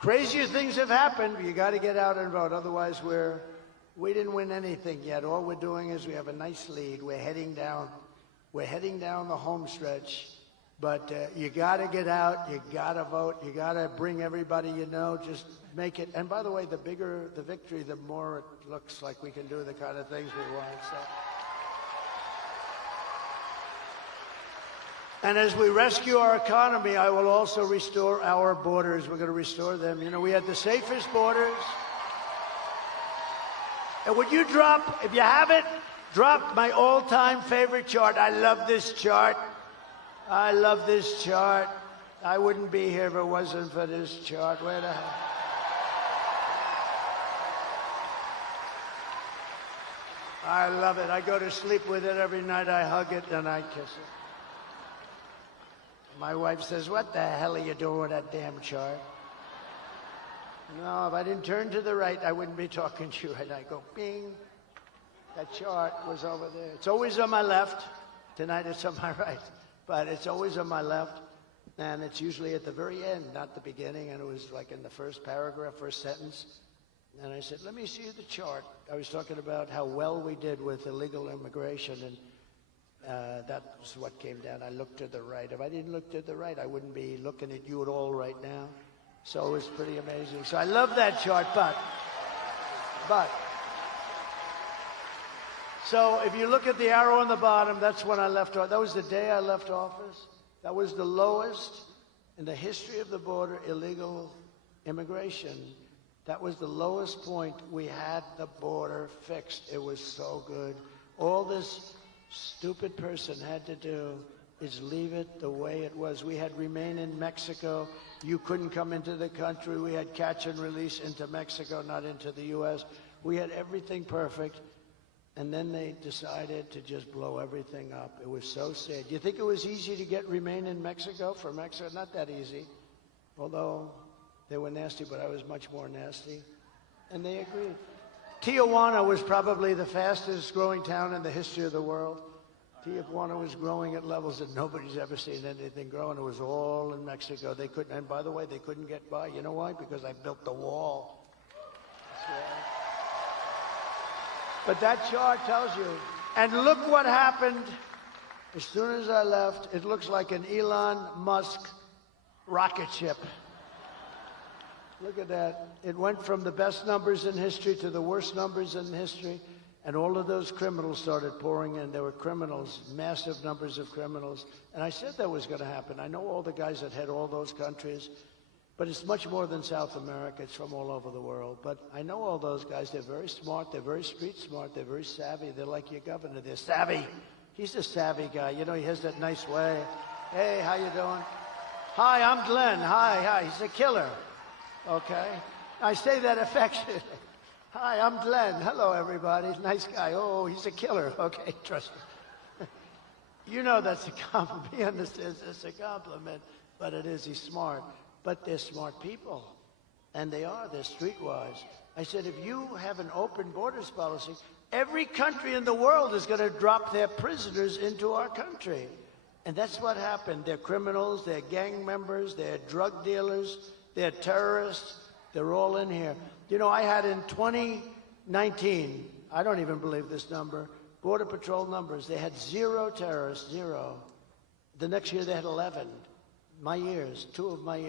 Crazier things have happened. You got to get out and vote. Otherwise, we didn't win anything yet. All we're doing is we have a nice lead. We're heading down the home stretch. But you got to get out. You got to vote. You got to bring everybody you know. Just make it. And by the way, the bigger the victory, the more it looks like we can do the kind of things we want. So. And as we rescue our economy, I will also restore our borders. We're going to restore them. You know, we had the safest borders. And would you drop, if you have it, drop my all-time favorite chart. I love this chart. I love this chart. I wouldn't be here if it wasn't for this chart. Where the hell? I love it. I go to sleep with it every night. I hug it and I kiss it. My wife says, "What the hell are you doing with that damn chart?" No, if I didn't turn to the right, I wouldn't be talking to you. And I go, bing. That chart was over there. It's always on my left. Tonight it's on my right. But it's always on my left, and it's usually at the very end, not the beginning, and it was like in the first paragraph, first sentence. And I said, let me see the chart. I was talking about how well we did with illegal immigration, and that was what came down. I looked to the right. If I didn't look to the right, I wouldn't be looking at you at all right now. So it was pretty amazing. So I love that chart, but. So if you look at the arrow on the bottom, that's when I left office. That was the day I left office. That was the lowest in the history of the border illegal immigration. That was the lowest point. We had the border fixed. It was so good. All this stupid person had to do is leave it the way it was. We had remain in Mexico. You couldn't come into the country. We had catch and release into Mexico, not into the U.S. We had everything perfect. And then they decided to just blow everything up. It was so sad. You think it was easy to get remain in Mexico for Mexico? Not that easy. Although they were nasty, but I was much more nasty. And they agreed. Tijuana was probably the fastest growing town in the history of the world. Tijuana was growing at levels that nobody's ever seen anything grow, and it was all in Mexico. They couldn't, and by the way, they couldn't get by. You know why? Because I built the wall. That's why. But that chart tells you. And look what happened as soon as I left. It looks like an Elon Musk rocket ship. Look at that. It went from the best numbers in history to the worst numbers in history. And all of those criminals started pouring in. There were criminals, massive numbers of criminals. And I said that was going to happen. I know all the guys that head all those countries. But it's much more than South America. It's from all over the world. But I know all those guys. They're very smart. They're very street smart. They're very savvy. They're like your governor. They're savvy. He's a savvy guy. You know, he has that nice way. Hey, how you doing? Hi, I'm Glenn. Hi. He's a killer. Okay? I say that affectionately. Hi, I'm Glenn. Hello, everybody. Nice guy. Oh, he's a killer. Okay, trust me. You know that's a compliment. He understands it's a compliment, but it is. He's smart. But they're smart people, and they are. They're streetwise. I said, if you have an open borders policy, every country in the world is going to drop their prisoners into our country. And that's what happened. They're criminals, they're gang members, they're drug dealers, they're terrorists. They're all in here. You know, I had in 2019, I don't even believe this number, Border Patrol numbers, they had 0 terrorists, 0. The next year they had 11. My years, 2 of my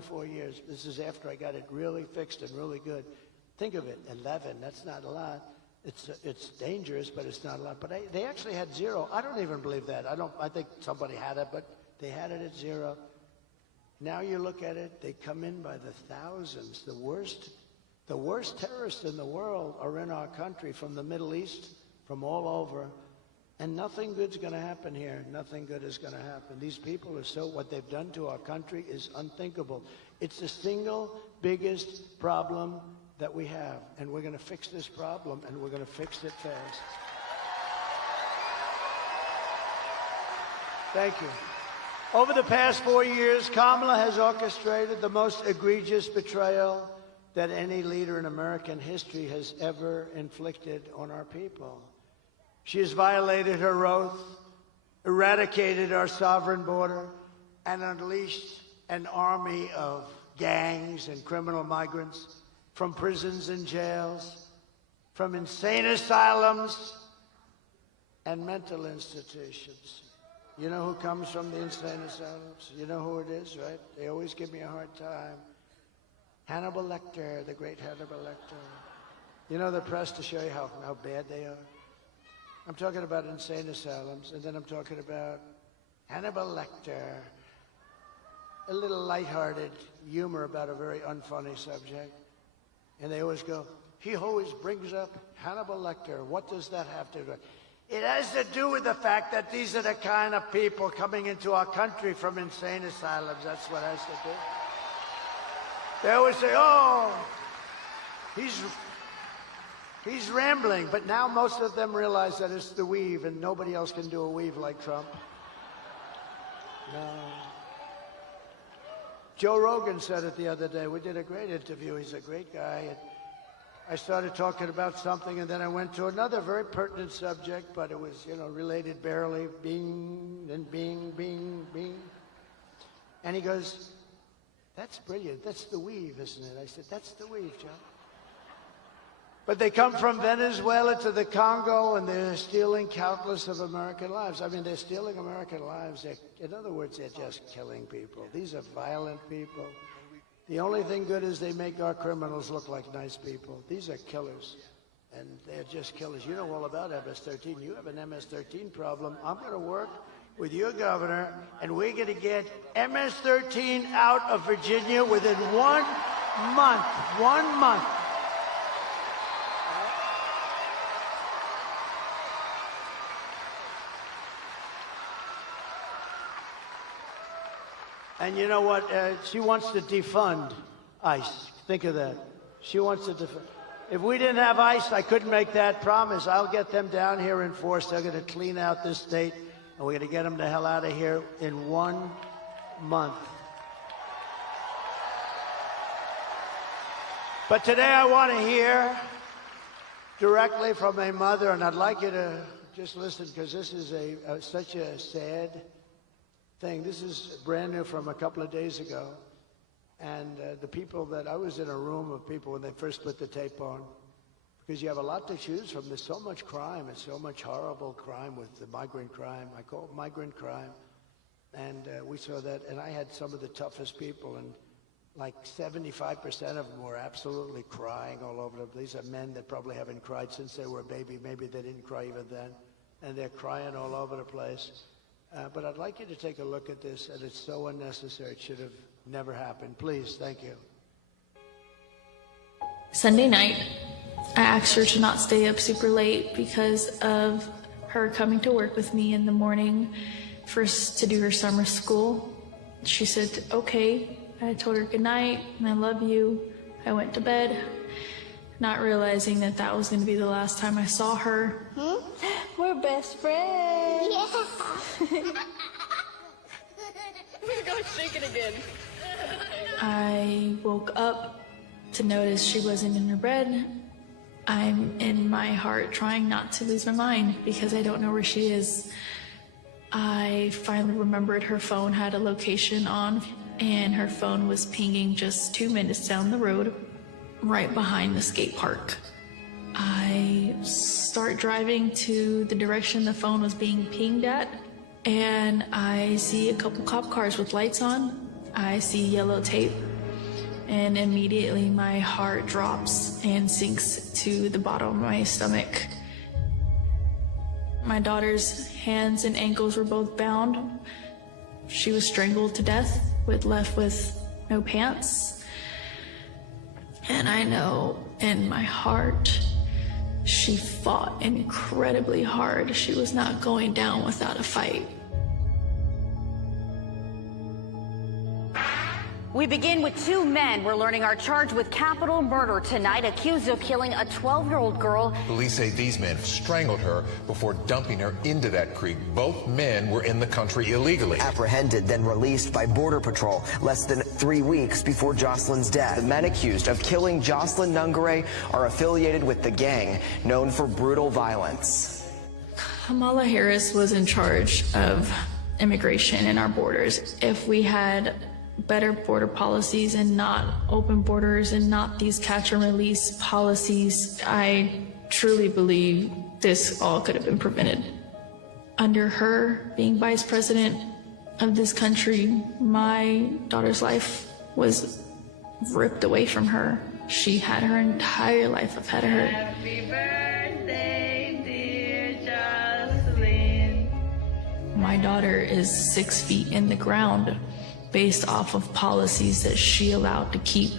4 years. This is after I got it really fixed and really good. Think of it, 11, that's not a lot. It's dangerous, but it's not a lot. But they actually had 0. I don't even believe that. I think somebody had it, but they had it at 0. Now you look at it, they come in by the thousands. The worst terrorists in the world are in our country, from the Middle East, from all over. And nothing good's going to happen here. Nothing good is going to happen. These people are what they've done to our country is unthinkable. It's the single biggest problem that we have. And we're going to fix this problem, and we're going to fix it fast. Thank you. Over the past 4 years, Kamala has orchestrated the most egregious betrayal that any leader in American history has ever inflicted on our people. She has violated her oath, eradicated our sovereign border, and unleashed an army of gangs and criminal migrants from prisons and jails, from insane asylums and mental institutions. You know who comes from the insane asylums? You know who it is, right? They always give me a hard time. Hannibal Lecter, the great Hannibal Lecter. You know the press to show you how bad they are? I'm talking about insane asylums, and then I'm talking about Hannibal Lecter. A little lighthearted humor about a very unfunny subject. And they always go, he always brings up Hannibal Lecter. What does that have to do? It has to do with the fact that these are the kind of people coming into our country from insane asylums. That's what it has to do. They always say, oh, he's rambling. But now most of them realize that it's the weave, and nobody else can do a weave like Trump. No. Joe Rogan said it the other day. We did a great interview. He's a great guy. And I started talking about something, and then I went to another very pertinent subject, but it was, related barely. Bing, and bing, bing, bing. And he goes, that's brilliant. That's the weave, isn't it? I said, that's the weave, John. But they come from Venezuela to the Congo, and they're stealing countless of American lives. I mean, they're stealing American lives. In other words, they're just killing people. These are violent people. The only thing good is they make our criminals look like nice people. These are killers, and they're just killers. You know all about MS-13. You have an MS-13 problem. I'm going to work with your governor, and we're going to get MS-13 out of Virginia within 1 month. 1 month. And you know what? She wants to defund ICE. Think of that. She wants to defund. If we didn't have ICE, I couldn't make that promise. I'll get them down here in force. They're going to clean out this state, and we're going to get them the hell out of here in 1 month. But today I want to hear directly from a mother, and I'd like you to just listen, because this is such a sad thing. This is brand new from a couple of days ago. And the people that I was in a room of people when they first put the tape on, because you have a lot to choose from. There's so much crime and so much horrible crime with the migrant crime. I call it migrant crime. And we saw that, and I had some of the toughest people, and like 75% of them were absolutely crying all over them. These are men that probably haven't cried since they were a baby. Maybe they didn't cry even then. And they're crying all over the place. But I'd like you to take a look at this, and it's so unnecessary. It should have never happened. Please, thank you. Sunday night, I asked her to not stay up super late because of her coming to work with me in the morning first to do her summer school. She said, okay. I told her good night and I love you. I went to bed, not realizing that that was going to be the last time I saw her. We're best friends. We're going to shake it again. I woke up to notice she wasn't in her bed. I'm in my heart trying not to lose my mind because I don't know where she is. I finally remembered her phone had a location on, and her phone was pinging just 2 minutes down the road, right behind the skate park. I start driving to the direction the phone was being pinged at, and I see a couple cop cars with lights on. I see yellow tape, and immediately my heart drops and sinks to the bottom of my stomach. My daughter's hands and ankles were both bound. She was strangled to death, left with no pants. And I know in my heart, she fought incredibly hard. She was not going down without a fight. We begin with two men we're learning are charged with capital murder tonight, accused of killing a 12-year-old girl. Police say these men strangled her before dumping her into that creek. Both men were in the country illegally. Apprehended, then released by Border Patrol less than 3 weeks before Jocelyn's death. The men accused of killing Jocelyn Nungare are affiliated with the gang known for brutal violence. Kamala Harris was in charge of immigration and our borders. If we had better border policies and not open borders and not these catch and release policies, I truly believe this all could have been prevented. Under her being vice president of this country, my daughter's life was ripped away from her. She had her entire life ahead of her. Happy birthday, dear Jocelyn. My daughter is 6 feet in the ground based off of policies that she allowed to keep.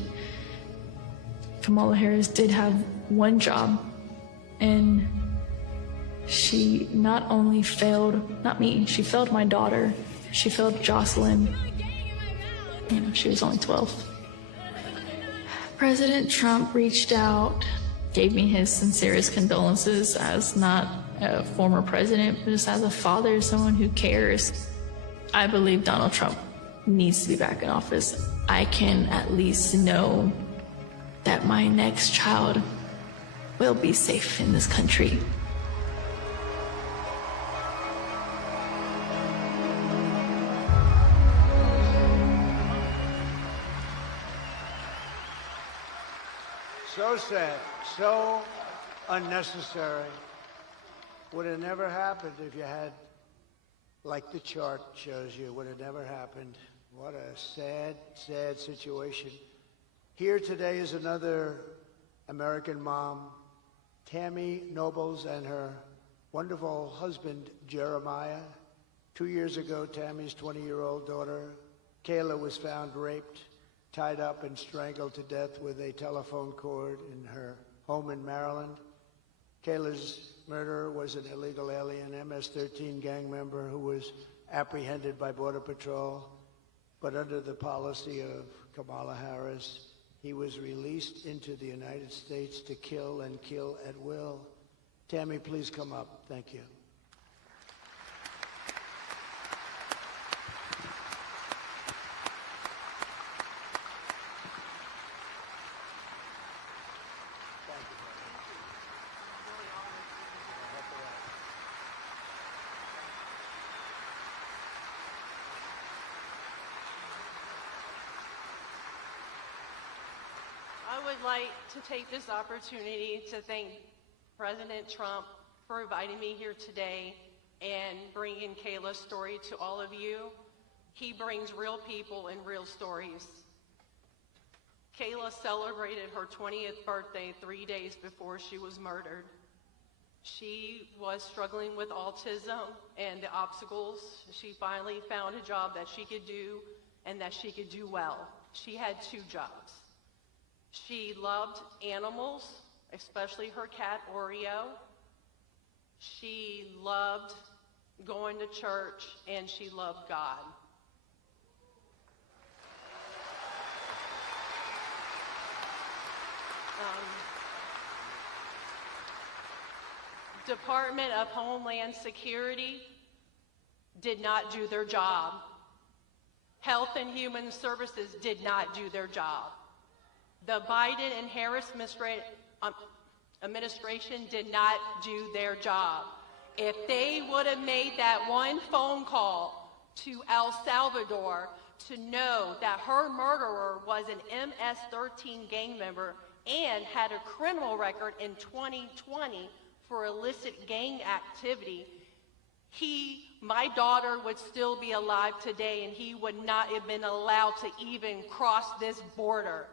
Kamala Harris did have one job, and she not only failed, not me, she failed my daughter, she failed Jocelyn. You know, she was only 12. President Trump reached out, gave me his sincerest condolences as not a former president, but just as a father, someone who cares. I believe Donald Trump needs to be back in office. I can at least know that my next child will be safe in this country. So sad, so unnecessary. Would have never happened if you had, like the chart shows you, would have never happened. What a sad, sad situation. Here today is another American mom, Tammy Nobles, and her wonderful husband, Jeremiah. 2 years ago, Tammy's 20-year-old daughter, Kayla, was found raped, tied up and strangled to death with a telephone cord in her home in Maryland. Kayla's murderer was an illegal alien, MS-13 gang member who was apprehended by Border Patrol. But under the policy of Kamala Harris, he was released into the United States to kill and kill at will. Tammy, please come up. Thank you. I would like to take this opportunity to thank President Trump for inviting me here today and bringing Kayla's story to all of you. He brings real people and real stories. Kayla celebrated her 20th birthday 3 days before she was murdered. She was struggling with autism and the obstacles. She finally found a job that she could do and that she could do well. She had 2 jobs. She loved animals, especially her cat, Oreo. She loved going to church, and she loved God. Department of Homeland Security did not do their job. Health and Human Services did not do their job. The Biden and Harris administration did not do their job. If they would have made that one phone call to El Salvador to know that her murderer was an MS-13 gang member and had a criminal record in 2020 for illicit gang activity, my daughter would still be alive today, and he would not have been allowed to even cross this border.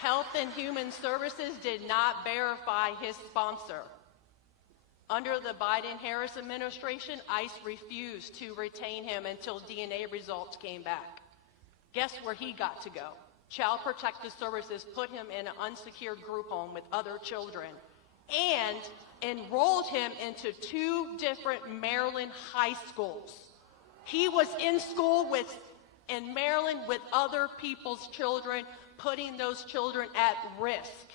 Health and Human Services did not verify his sponsor. Under the Biden-Harris administration, ICE refused to retain him until DNA results came back. Guess where he got to go? Child Protective Services put him in an unsecured group home with other children and enrolled him into 2 different Maryland high schools. He was in school in Maryland with other people's children, putting those children at risk.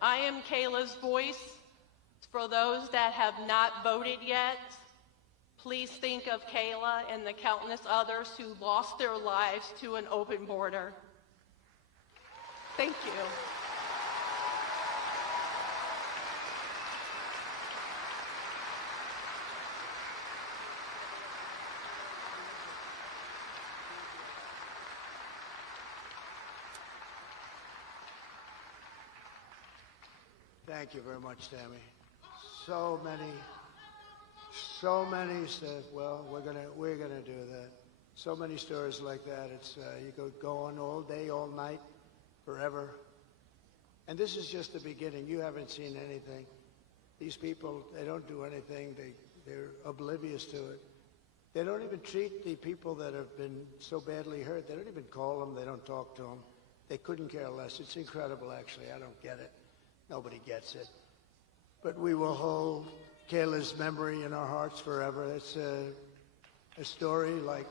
I am Kayla's voice. For those that have not voted yet, please think of Kayla and the countless others who lost their lives to an open border. Thank you. Thank you very much, Tammy. So many said, well, we're gonna do that. So many stories like that. It's you could go on all day, all night, forever. And this is just the beginning. You haven't seen anything. These people, they don't do anything. They're oblivious to it. They don't even treat the people that have been so badly hurt. They don't even call them. They don't talk to them. They couldn't care less. It's incredible, actually. I don't get it. Nobody gets it. But we will hold Kayla's memory in our hearts forever. It's a story like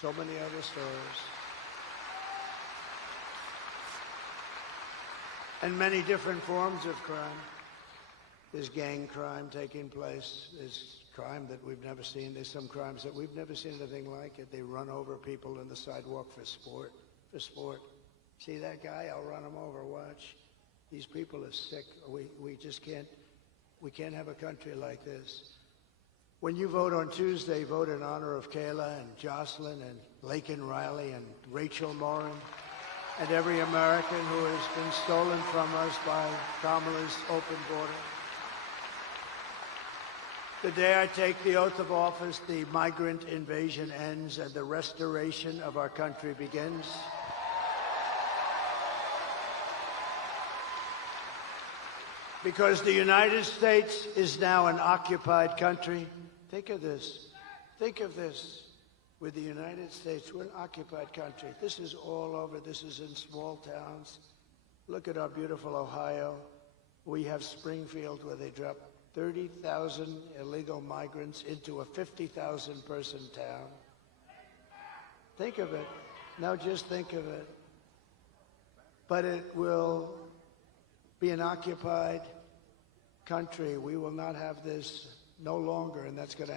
so many other stories. And many different forms of crime. There's gang crime taking place. There's crime that we've never seen. There's some crimes that we've never seen anything like it. They run over people in the sidewalk for sport. See that guy? I'll run him over. Watch. These people are sick. We just can't have a country like this. When you vote on Tuesday, vote in honor of Kayla and Jocelyn and Laken Riley and Rachel Morin and every American who has been stolen from us by Kamala's open border. The day I take the oath of office, the migrant invasion ends and the restoration of our country begins. Because the United States is now an occupied country. Think of this. Think of this. With the United States, we're an occupied country. This is all over. This is in small towns. Look at our beautiful Ohio. We have Springfield, where they drop 30,000 illegal migrants into a 50,000 person town. Think of it. Now just think of it. But it will be an occupied country. We will not have this no longer, and that's gonna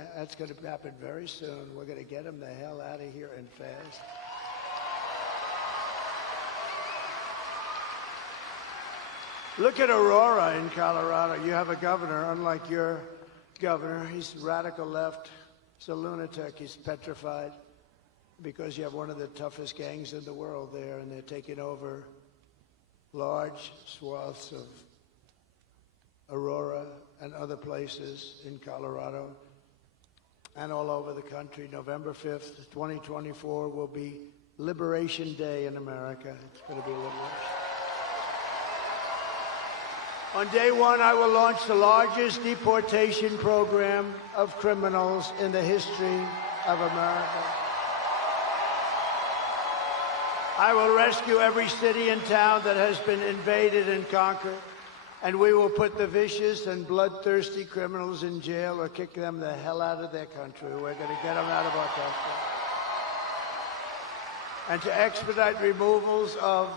happen very soon. We're gonna get them the hell out of here and fast. Look at Aurora in Colorado. You have a governor, unlike your governor. He's radical left. He's a lunatic. He's petrified because you have one of the toughest gangs in the world there, and they're taking over large swaths of Aurora and other places in Colorado and all over the country. November 5th, 2024 will be Liberation Day in America. It's going to be liberation. On day one, I will launch the largest deportation program of criminals in the history of America. I will rescue every city and town that has been invaded and conquered. And we will put the vicious and bloodthirsty criminals in jail or kick them the hell out of their country. We're going to get them out of our country. And to expedite removals of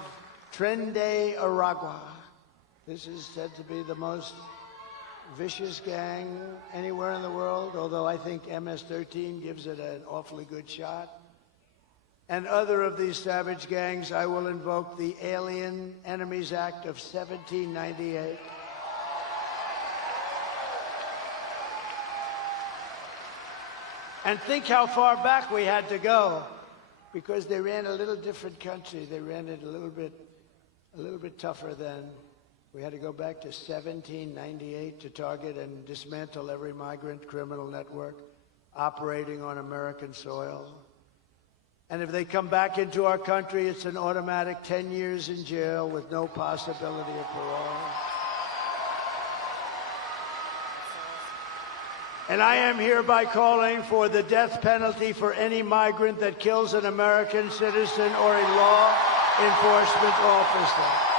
Trende Aragua. This is said to be the most vicious gang anywhere in the world, although I think MS-13 gives it an awfully good shot. And other of these savage gangs, I will invoke the Alien Enemies Act of 1798. And think how far back we had to go, because they ran a little different country. They ran it a little bit tougher then. We had to go back to 1798 to target and dismantle every migrant criminal network operating on American soil. And if they come back into our country, it's an automatic 10 years in jail with no possibility of parole. And I am hereby calling for the death penalty for any migrant that kills an American citizen or a law enforcement officer.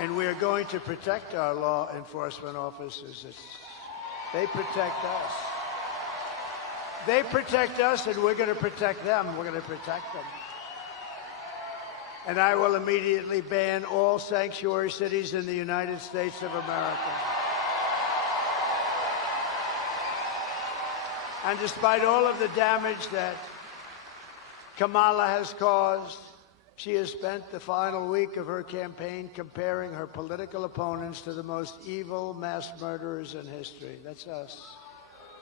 And we are going to protect our law enforcement officers. They protect us. They protect us, and we're going to protect them. We're going to protect them. And I will immediately ban all sanctuary cities in the United States of America. And despite all of the damage that Kamala has caused, she has spent the final week of her campaign comparing her political opponents to the most evil mass murderers in history. That's us.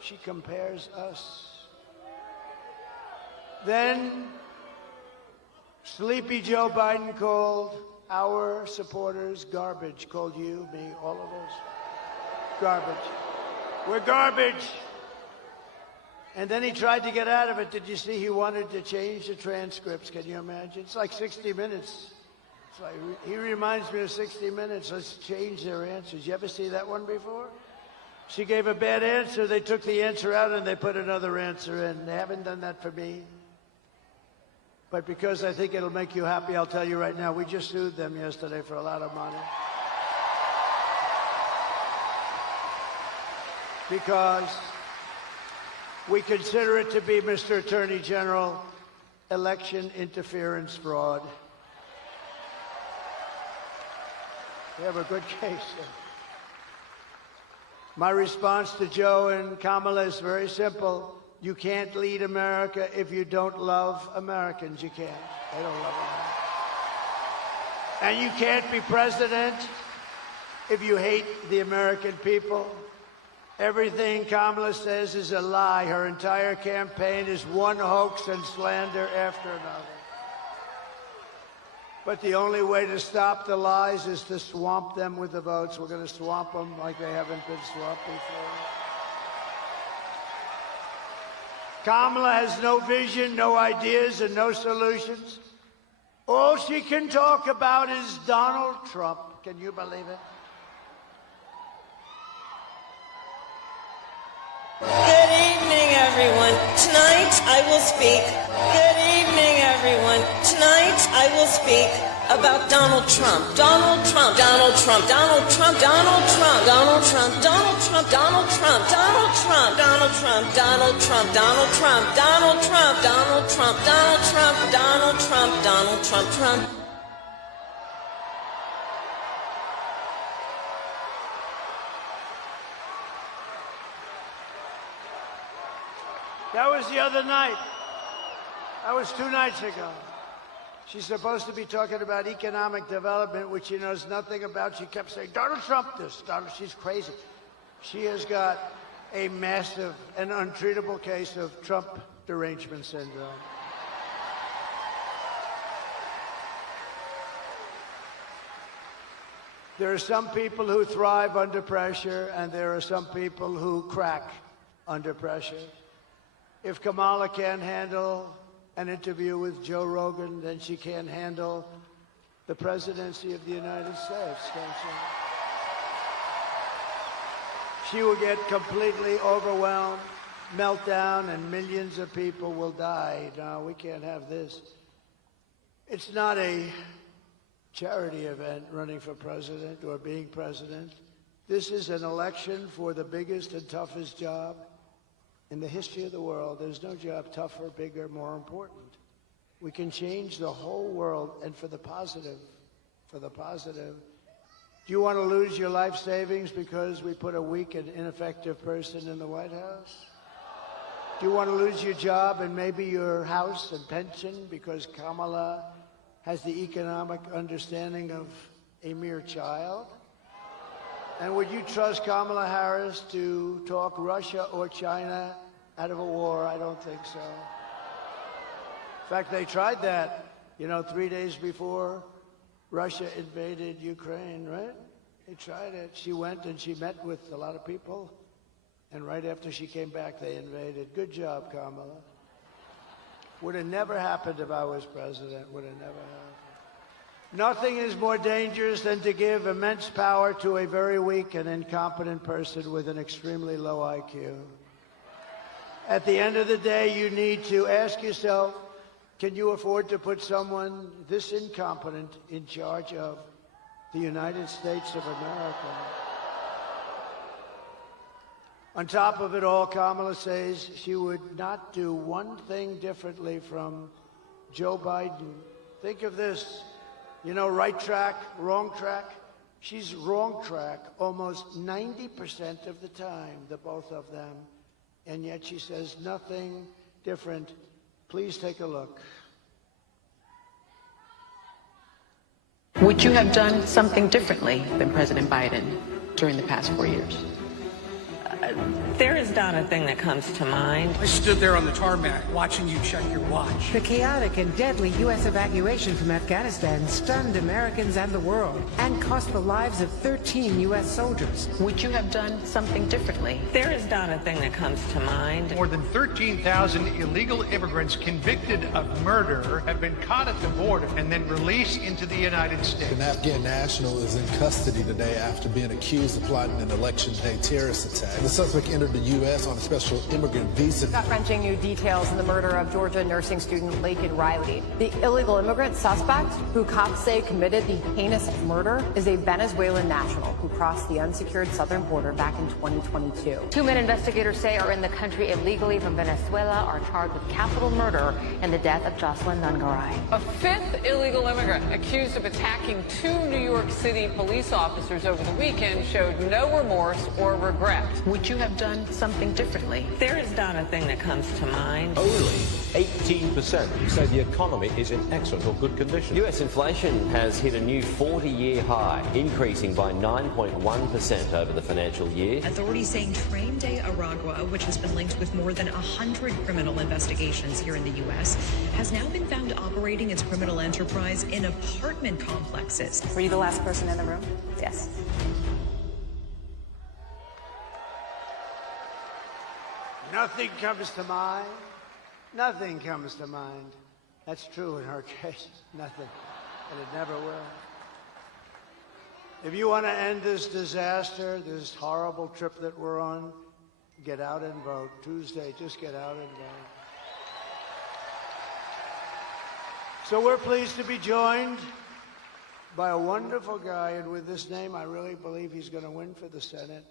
She compares us. Then, sleepy Joe Biden called our supporters garbage. Called you, me, all of us. Garbage. We're garbage. And then he tried to get out of it. Did you see he wanted to change the transcripts? Can you imagine? It's like 60 Minutes. It's like, he reminds me of 60 Minutes. Let's change their answers. You ever see that one before? She gave a bad answer. They took the answer out and they put another answer in. They haven't done that for me. But because I think it'll make you happy, I'll tell you right now, we just sued them yesterday for a lot of money. Because we consider it to be, Mr. Attorney General, election interference fraud. We have a good case. My response to Joe and Kamala is very simple. You can't lead America if you don't love Americans. You can't. They don't love America. And you can't be president if you hate the American people. Everything Kamala says is a lie. Her entire campaign is one hoax and slander after another. But the only way to stop the lies is to swamp them with the votes. We're going to swamp them like they haven't been swamped before. Kamala has no vision, no ideas, and no solutions. All she can talk about is Donald Trump. Can you believe it? Good evening, everyone. Tonight I will speak. Good evening, everyone. Tonight I will speak about Donald Trump. Donald Trump. Donald Trump. Donald Trump. Donald Trump. Donald Trump. Donald Trump. Donald Trump. Donald Trump. Donald Trump. Donald Trump. Donald Trump. Donald Trump. Donald Trump. Donald Trump. Donald Trump. Donald Trump. Trump. That was the other night. That was 2 nights ago. She's supposed to be talking about economic development, which she knows nothing about. She kept saying, Donald Trump this, Donald, she's crazy. She has got a massive and untreatable case of Trump derangement syndrome. There are some people who thrive under pressure, and there are some people who crack under pressure. If Kamala can't handle an interview with Joe Rogan, then she can't handle the presidency of the United States, can She will get completely overwhelmed, meltdown, and millions of people will die. No, we can't have this. It's not a charity event running for president or being president. This is an election for the biggest and toughest job in the history of the world. There's no job tougher, bigger, more important. We can change the whole world, and for the positive, for the positive. Do you want to lose your life savings because we put a weak and ineffective person in the White House? Do you want to lose your job and maybe your house and pension because Kamala has the economic understanding of a mere child? And would you trust Kamala Harris to talk Russia or China out of a war? I don't think so. In fact, they tried that, 3 days before Russia invaded Ukraine, right? They tried it. She went and she met with a lot of people, and right after she came back, they invaded. Good job, Kamala. Would have never happened if I was president. Would have never happened. Nothing is more dangerous than to give immense power to a very weak and incompetent person with an extremely low IQ. At the end of the day, you need to ask yourself, can you afford to put someone this incompetent in charge of the United States of America? On top of it all, Kamala says she would not do one thing differently from Joe Biden. Think of this, right track, wrong track. She's wrong track almost 90% of the time, the both of them. And yet she says nothing different. Please take a look. Would you have done something differently than President Biden during the past 4 years? There is not a thing that comes to mind. I stood there on the tarmac watching you check your watch. The chaotic and deadly U.S. evacuation from Afghanistan stunned Americans and the world and cost the lives of 13 U.S. soldiers. Would you have done something differently? There is not a thing that comes to mind. More than 13,000 illegal immigrants convicted of murder have been caught at the border and then released into the United States. An Afghan national is in custody today after being accused of plotting an election day terrorist attack. The suspect entered the U.S. on a special immigrant visa. Gut-wrenching new details in the murder of Georgia nursing student Laken Riley. The illegal immigrant suspect, who cops say committed the heinous murder, is a Venezuelan national who crossed the unsecured southern border back in 2022. 2 men investigators say are in the country illegally from Venezuela are charged with capital murder in the death of Jocelyn Nungaray. A fifth illegal immigrant accused of attacking 2 New York City police officers over the weekend showed no remorse or regret. Would you have done something differently? There is not a thing that comes to mind. Only 18% say the economy is in excellent or good condition. US inflation has hit a new 40-year high, increasing by 9.1% over the financial year. Authorities saying Train Day Aragua, which has been linked with more than 100 criminal investigations here in the U.S., has now been found operating its criminal enterprise in apartment complexes. Were you the last person in the room? Yes. Nothing comes to mind. Nothing comes to mind. That's true in her case. Nothing. And it never will. If you want to end this disaster, this horrible trip that we're on, get out and vote. Tuesday, just get out and vote. So we're pleased to be joined by a wonderful guy, and with this name, I really believe he's going to win for the Senate.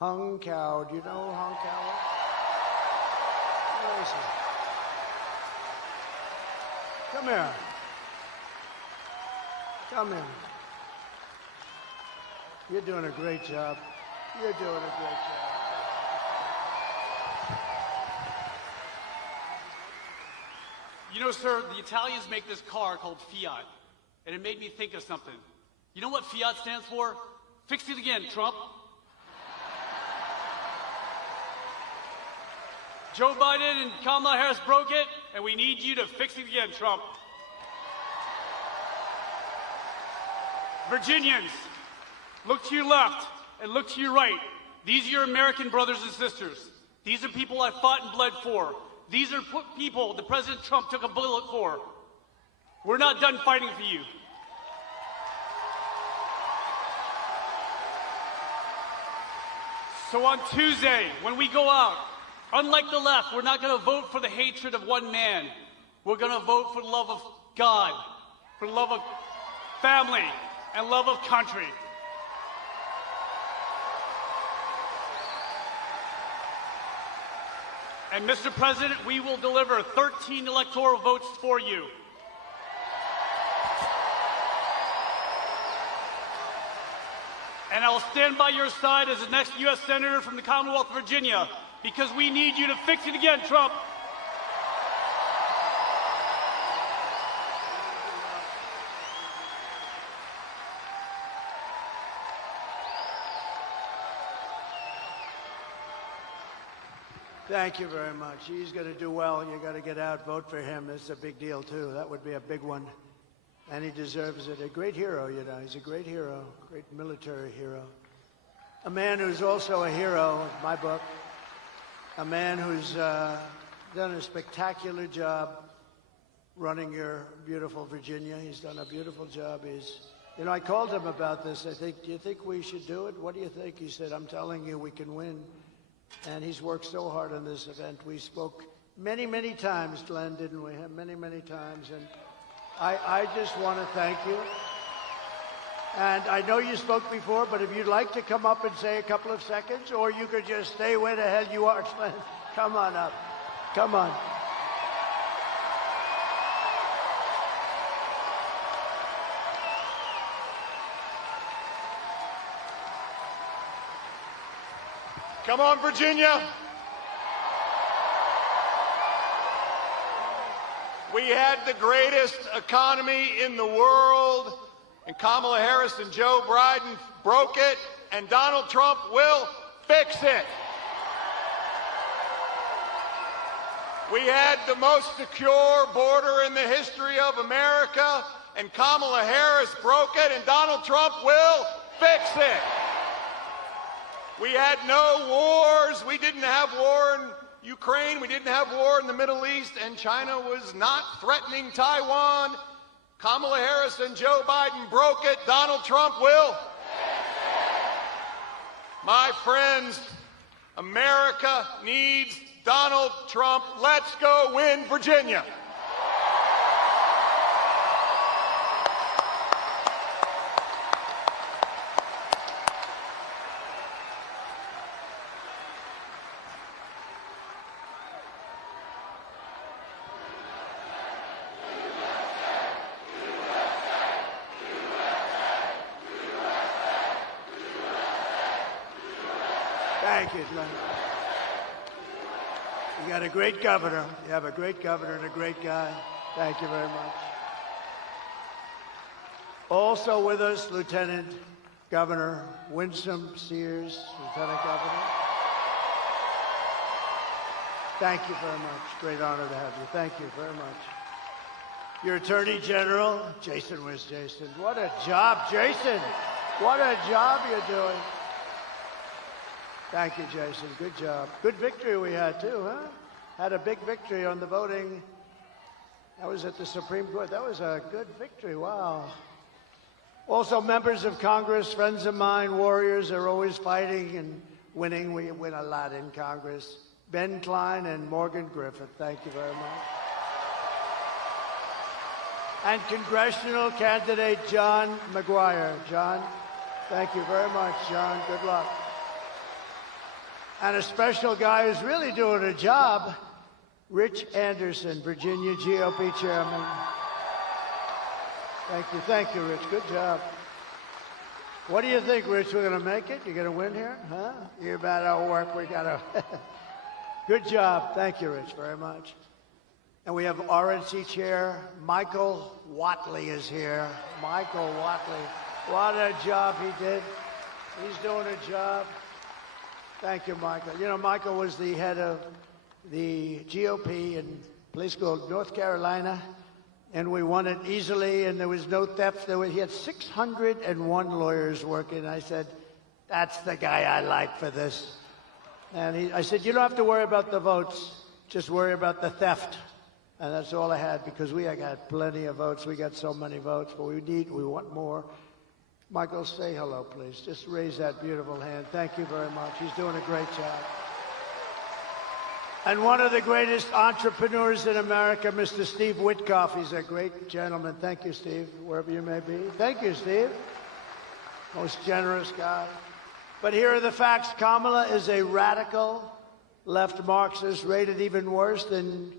Hung Cao. Do you know who Hung Cao is? Where is he? Come here. Come in. You're doing a great job. You're doing a great job. You know, sir, the Italians make this car called Fiat, and it made me think of something. You know what Fiat stands for? Fix it again, Trump. Joe Biden and Kamala Harris broke it, and we need you to fix it again, Trump. Virginians, look to your left and look to your right. These are your American brothers and sisters. These are people I fought and bled for. These are people that President Trump took a bullet for. We're not done fighting for you. So on Tuesday, when we go out, unlike the left, we're not going to vote for the hatred of one man. We're going to vote for the love of God, for the love of family, and love of country. And Mr. President, we will deliver 13 electoral votes for you. And I will stand by your side as the next U.S. Senator from the Commonwealth of Virginia, because we need you to fix it again, Trump. Thank you very much. He's going to do well, and you got to get out, vote for him. It's a big deal, too. That would be a big one. And he deserves it. A great hero, you know. He's a great hero, great military hero. A man who's also a hero, in my book. A man who's done a spectacular job running your beautiful Virginia. He's done a beautiful job. You know, I called him about this. I think, do you think we should do it? What do you think? He said, I'm telling you, we can win. And he's worked so hard on this event. We spoke many, many times, Glenn, didn't we? Many, many times. And I just want to thank you. And I know you spoke before, but if you'd like to come up and say a couple of seconds, or you could just stay where the hell you are, Glenn. Come on up. Come on. Come on, Virginia. We had the greatest economy in the world, and Kamala Harris and Joe Biden broke it, and Donald Trump will fix it. We had the most secure border in the history of America, and Kamala Harris broke it, and Donald Trump will fix it. We had no wars. We didn't have war in Ukraine. We didn't have war in the Middle East, and China was not threatening Taiwan. Kamala Harris and Joe Biden broke it. Donald Trump will. My friends, America needs Donald Trump. Let's go win Virginia. Thank you, Glenn. You got a great governor. You have a great governor and a great guy. Thank you very much. Also with us, Lieutenant Governor Winsome Sears, Lieutenant Governor. Thank you very much. Great honor to have you. Thank you very much. Your Attorney General, Jason. Where's Jason? What a job, Jason. What a job you're doing. Thank you, Jason. Good job. Good victory we had, too, huh? Had a big victory on the voting. That was at the Supreme Court. That was a good victory. Wow. Also, members of Congress, friends of mine, warriors, are always fighting and winning. We win a lot in Congress. Ben Klein and Morgan Griffith, thank you very much. And congressional candidate John McGuire. John, thank you very much, John. Good luck. And a special guy who's really doing a job, Rich Anderson, Virginia GOP chairman. Thank you, Rich. Good job. What do you think, Rich? We're going to make it? You're going to win here? Huh? You better work. We got to. Good job. Thank you, Rich, very much. And we have RNC Chair Michael Whatley is here. Michael Whatley. What a job he did. He's doing a job. Thank you, Michael. You know, Michael was the head of the GOP in a place called North Carolina, and we won it easily, and there was no theft. He had 601 lawyers working. I said, that's the guy I like for this. And I said, you don't have to worry about the votes. Just worry about the theft. And that's all I had, because we got plenty of votes. We got so many votes, but we want more. Michael, say hello, please. Just raise that beautiful hand. Thank you very much. He's doing a great job. And one of the greatest entrepreneurs in America, Mr. Steve Witkoff. He's a great gentleman. Thank you, Steve, wherever you may be. Thank you, Steve. Most generous guy. But here are the facts. Kamala is a radical left Marxist, rated even worse than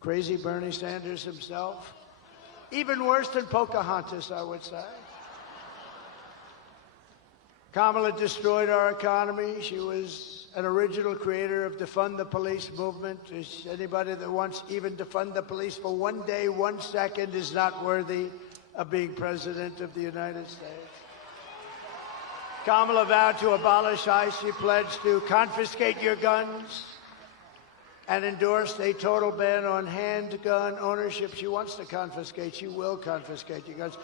crazy Bernie Sanders himself. Even worse than Pocahontas, I would say. Kamala destroyed our economy. She was an original creator of defund the police movement. Anybody that wants even defund the police for 1 day, 1 second is not worthy of being president of the United States. Kamala vowed to abolish ICE. She pledged to confiscate your guns and endorsed a total ban on handgun ownership. She wants to confiscate. She will confiscate your guns.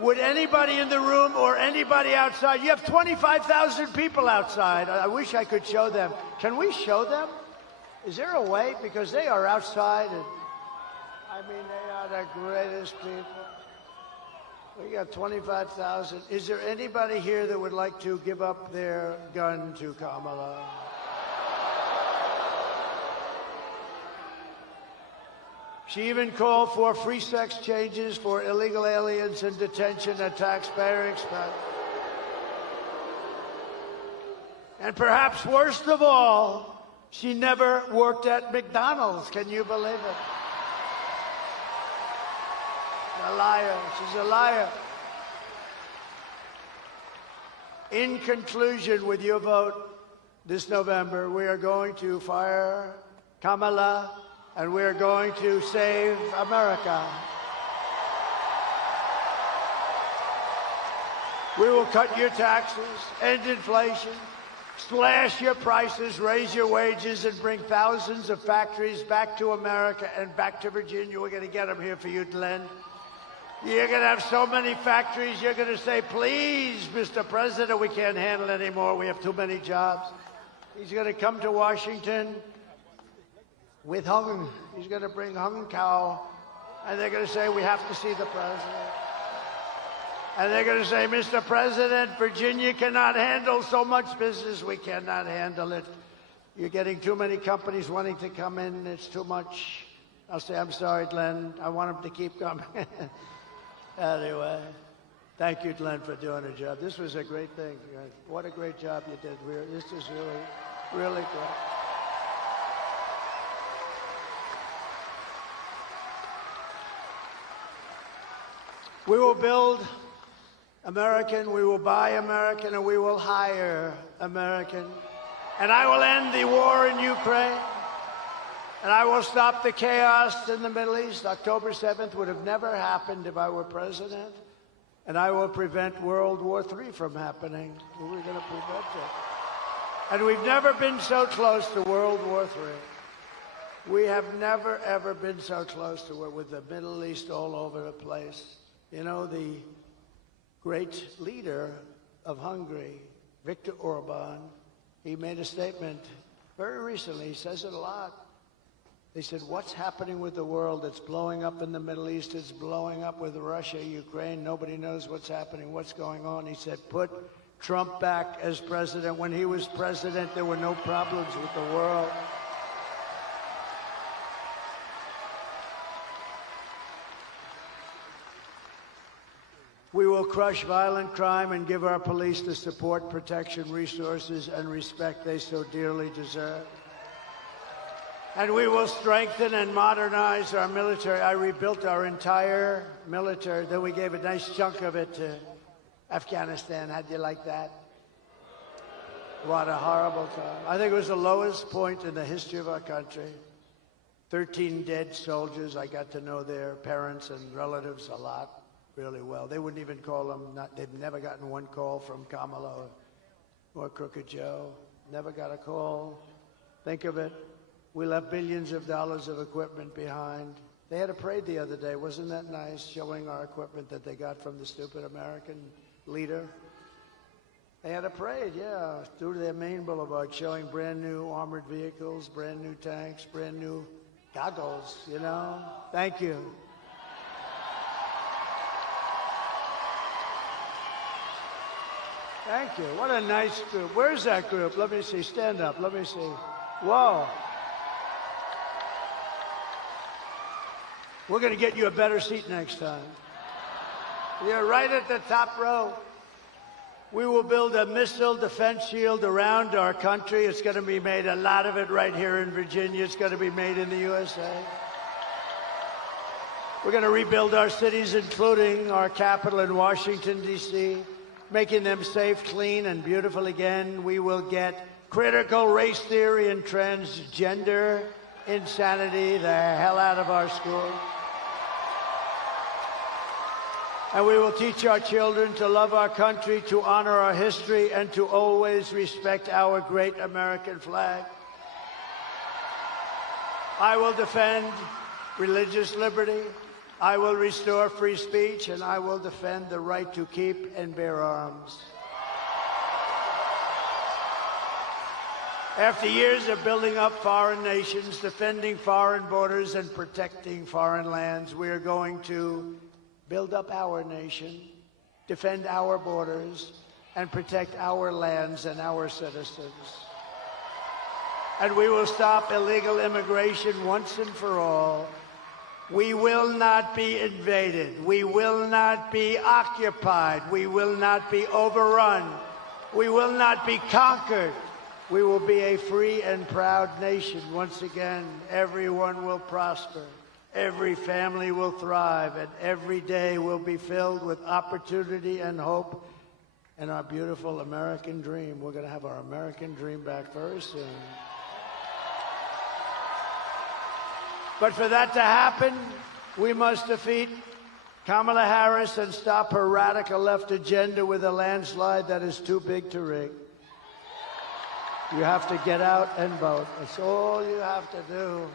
Would anybody in the room or anybody outside, you have 25,000 people outside. I wish I could show them. Can we show them? Is there a way? Because they are outside, and I mean, they are the greatest people. We got 25,000. Is there anybody here that would like to give up their gun to Kamala? She even called for free sex changes for illegal aliens in detention at taxpayer expense. And perhaps worst of all, she never worked at McDonald's. Can you believe it? A liar. She's a liar. In conclusion, with your vote this November, we are going to fire Kamala, and we are going to save America. We will cut your taxes, end inflation, slash your prices, raise your wages, and bring thousands of factories back to America and back to Virginia. We're going to get them here for you, Glenn. You're going to have so many factories, you're going to say, please, Mr. President, we can't handle it anymore. We have too many jobs. He's going to come to Washington with hung. He's going to bring hung cow, and they're going to say, we have to see the president. And they're going to say, Mr. President, Virginia cannot handle so much business. We cannot handle it. You're getting too many companies wanting to come in. It's too much. I'll say, I'm sorry, Glenn. I want them to keep coming. Anyway, thank you, Glenn, for doing a job. This was a great thing. What a great job you did. This is really, really great. We will build American, we will buy American, and we will hire American. And I will end the war in Ukraine. And I will stop the chaos in the Middle East. October 7th would have never happened if I were president. And I will prevent World War III from happening. We're going to prevent it. And we've never been so close to World War III. We have never, ever been so close to it, with the Middle East all over the place. You know, the great leader of Hungary, Viktor Orban, he made a statement very recently. He says it a lot. They said, what's happening with the world? It's blowing up in the Middle East. It's blowing up with Russia, Ukraine. Nobody knows what's happening, what's going on. He said, put Trump back as president. When he was president, there were no problems with the world. We will crush violent crime and give our police the support, protection, resources, and respect they so dearly deserve. And we will strengthen and modernize our military. I rebuilt our entire military. Then we gave a nice chunk of it to Afghanistan. How'd you like that? What a horrible time. I think it was the lowest point in the history of our country. 13 dead soldiers. I got to know their parents and relatives a lot, really well. They wouldn't even call them, they've never gotten one call from Kamala or Crooked Joe. Never got a call. Think of it. We left billions of dollars of equipment behind. They had a parade the other day. Wasn't that nice, showing our equipment that they got from the stupid American leader? They had a parade, yeah, through their main boulevard, showing brand new armored vehicles, brand new tanks, brand new goggles, you know? Thank you. Thank you. What a nice group. Where's that group? Let me see. Stand up. Let me see. Whoa. We're going to get you a better seat next time. You're right at the top row. We will build a missile defense shield around our country. It's going to be made, a lot of it right here in Virginia. It's going to be made in the USA. We're going to rebuild our cities, including our capital in Washington, D.C., making them safe, clean, and beautiful again. We will get critical race theory and transgender insanity the hell out of our schools. And we will teach our children to love our country, to honor our history, and to always respect our great American flag. I will defend religious liberty. I will restore free speech, and I will defend the right to keep and bear arms. After years of building up foreign nations, defending foreign borders, and protecting foreign lands, we are going to build up our nation, defend our borders, and protect our lands and our citizens. And we will stop illegal immigration once and for all. We will not be invaded. We will not be occupied. We will not be overrun. We will not be conquered. We will be a free and proud nation. Once again, everyone will prosper. Every family will thrive, and every day will be filled with opportunity and hope and our beautiful American dream. We're going to have our American dream back very soon. But for that to happen, we must defeat Kamala Harris and stop her radical left agenda with a landslide that is too big to rig. You have to get out and vote. That's all you have to do.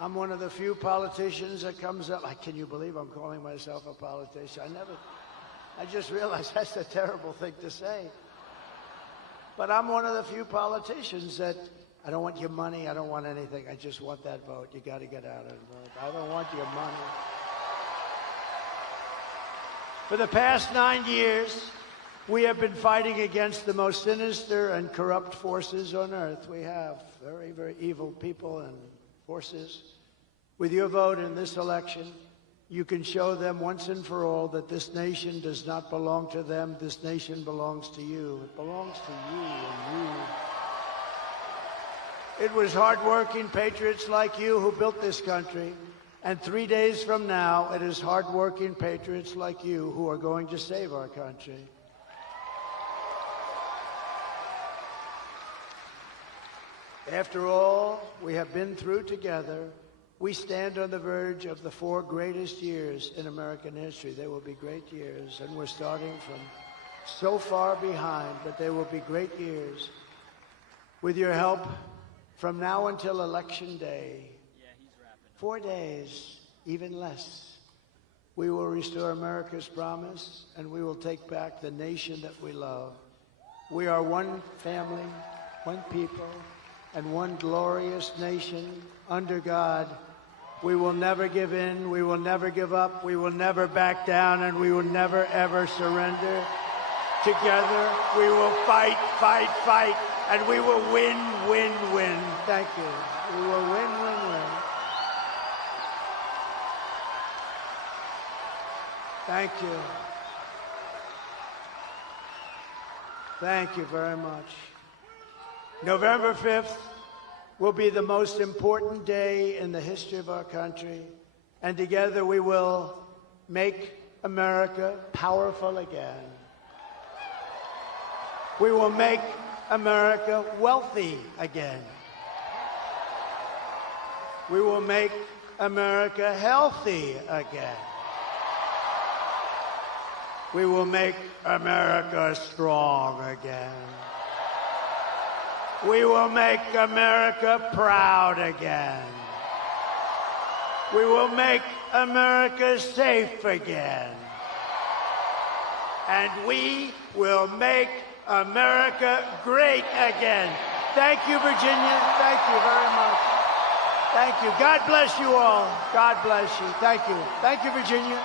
I'm one of the few politicians that comes up. Can you believe I'm calling myself a politician? I just realized that's a terrible thing to say. But I'm one of the few politicians that I don't want your money. I don't want anything. I just want that vote. You got to get out and vote. I don't want your money. For the past 9 years, we have been fighting against the most sinister and corrupt forces on earth. We have very, very evil people and forces. With your vote in this election, you can show them once and for all that this nation does not belong to them. This nation belongs to you. It belongs to you and you. It was hardworking patriots like you who built this country. And 3 days from now, it is hardworking patriots like you who are going to save our country. After all we have been through together, we stand on the verge of the 4 greatest years in American history. They will be great years, and we're starting from so far behind, but they will be great years. With your help, from now until Election Day, 4 days, even less, we will restore America's promise, and we will take back the nation that we love. We are one family, one people, and one glorious nation under God. We will never give in, we will never give up, we will never back down, and we will never, ever surrender. Together, we will fight, fight, fight, and we will win, win, win. Thank you. We will win, win, win. Thank you. Thank you very much. November 5th will be the most important day in the history of our country, and together we will make America powerful again. We will make America wealthy again. We will make America healthy again. We will make America strong again. We will make America proud again. We will make America safe again. And we will make America great again. Thank you, Virginia. Thank you very much. Thank you. God bless you all. God bless you. Thank you. Thank you, Virginia.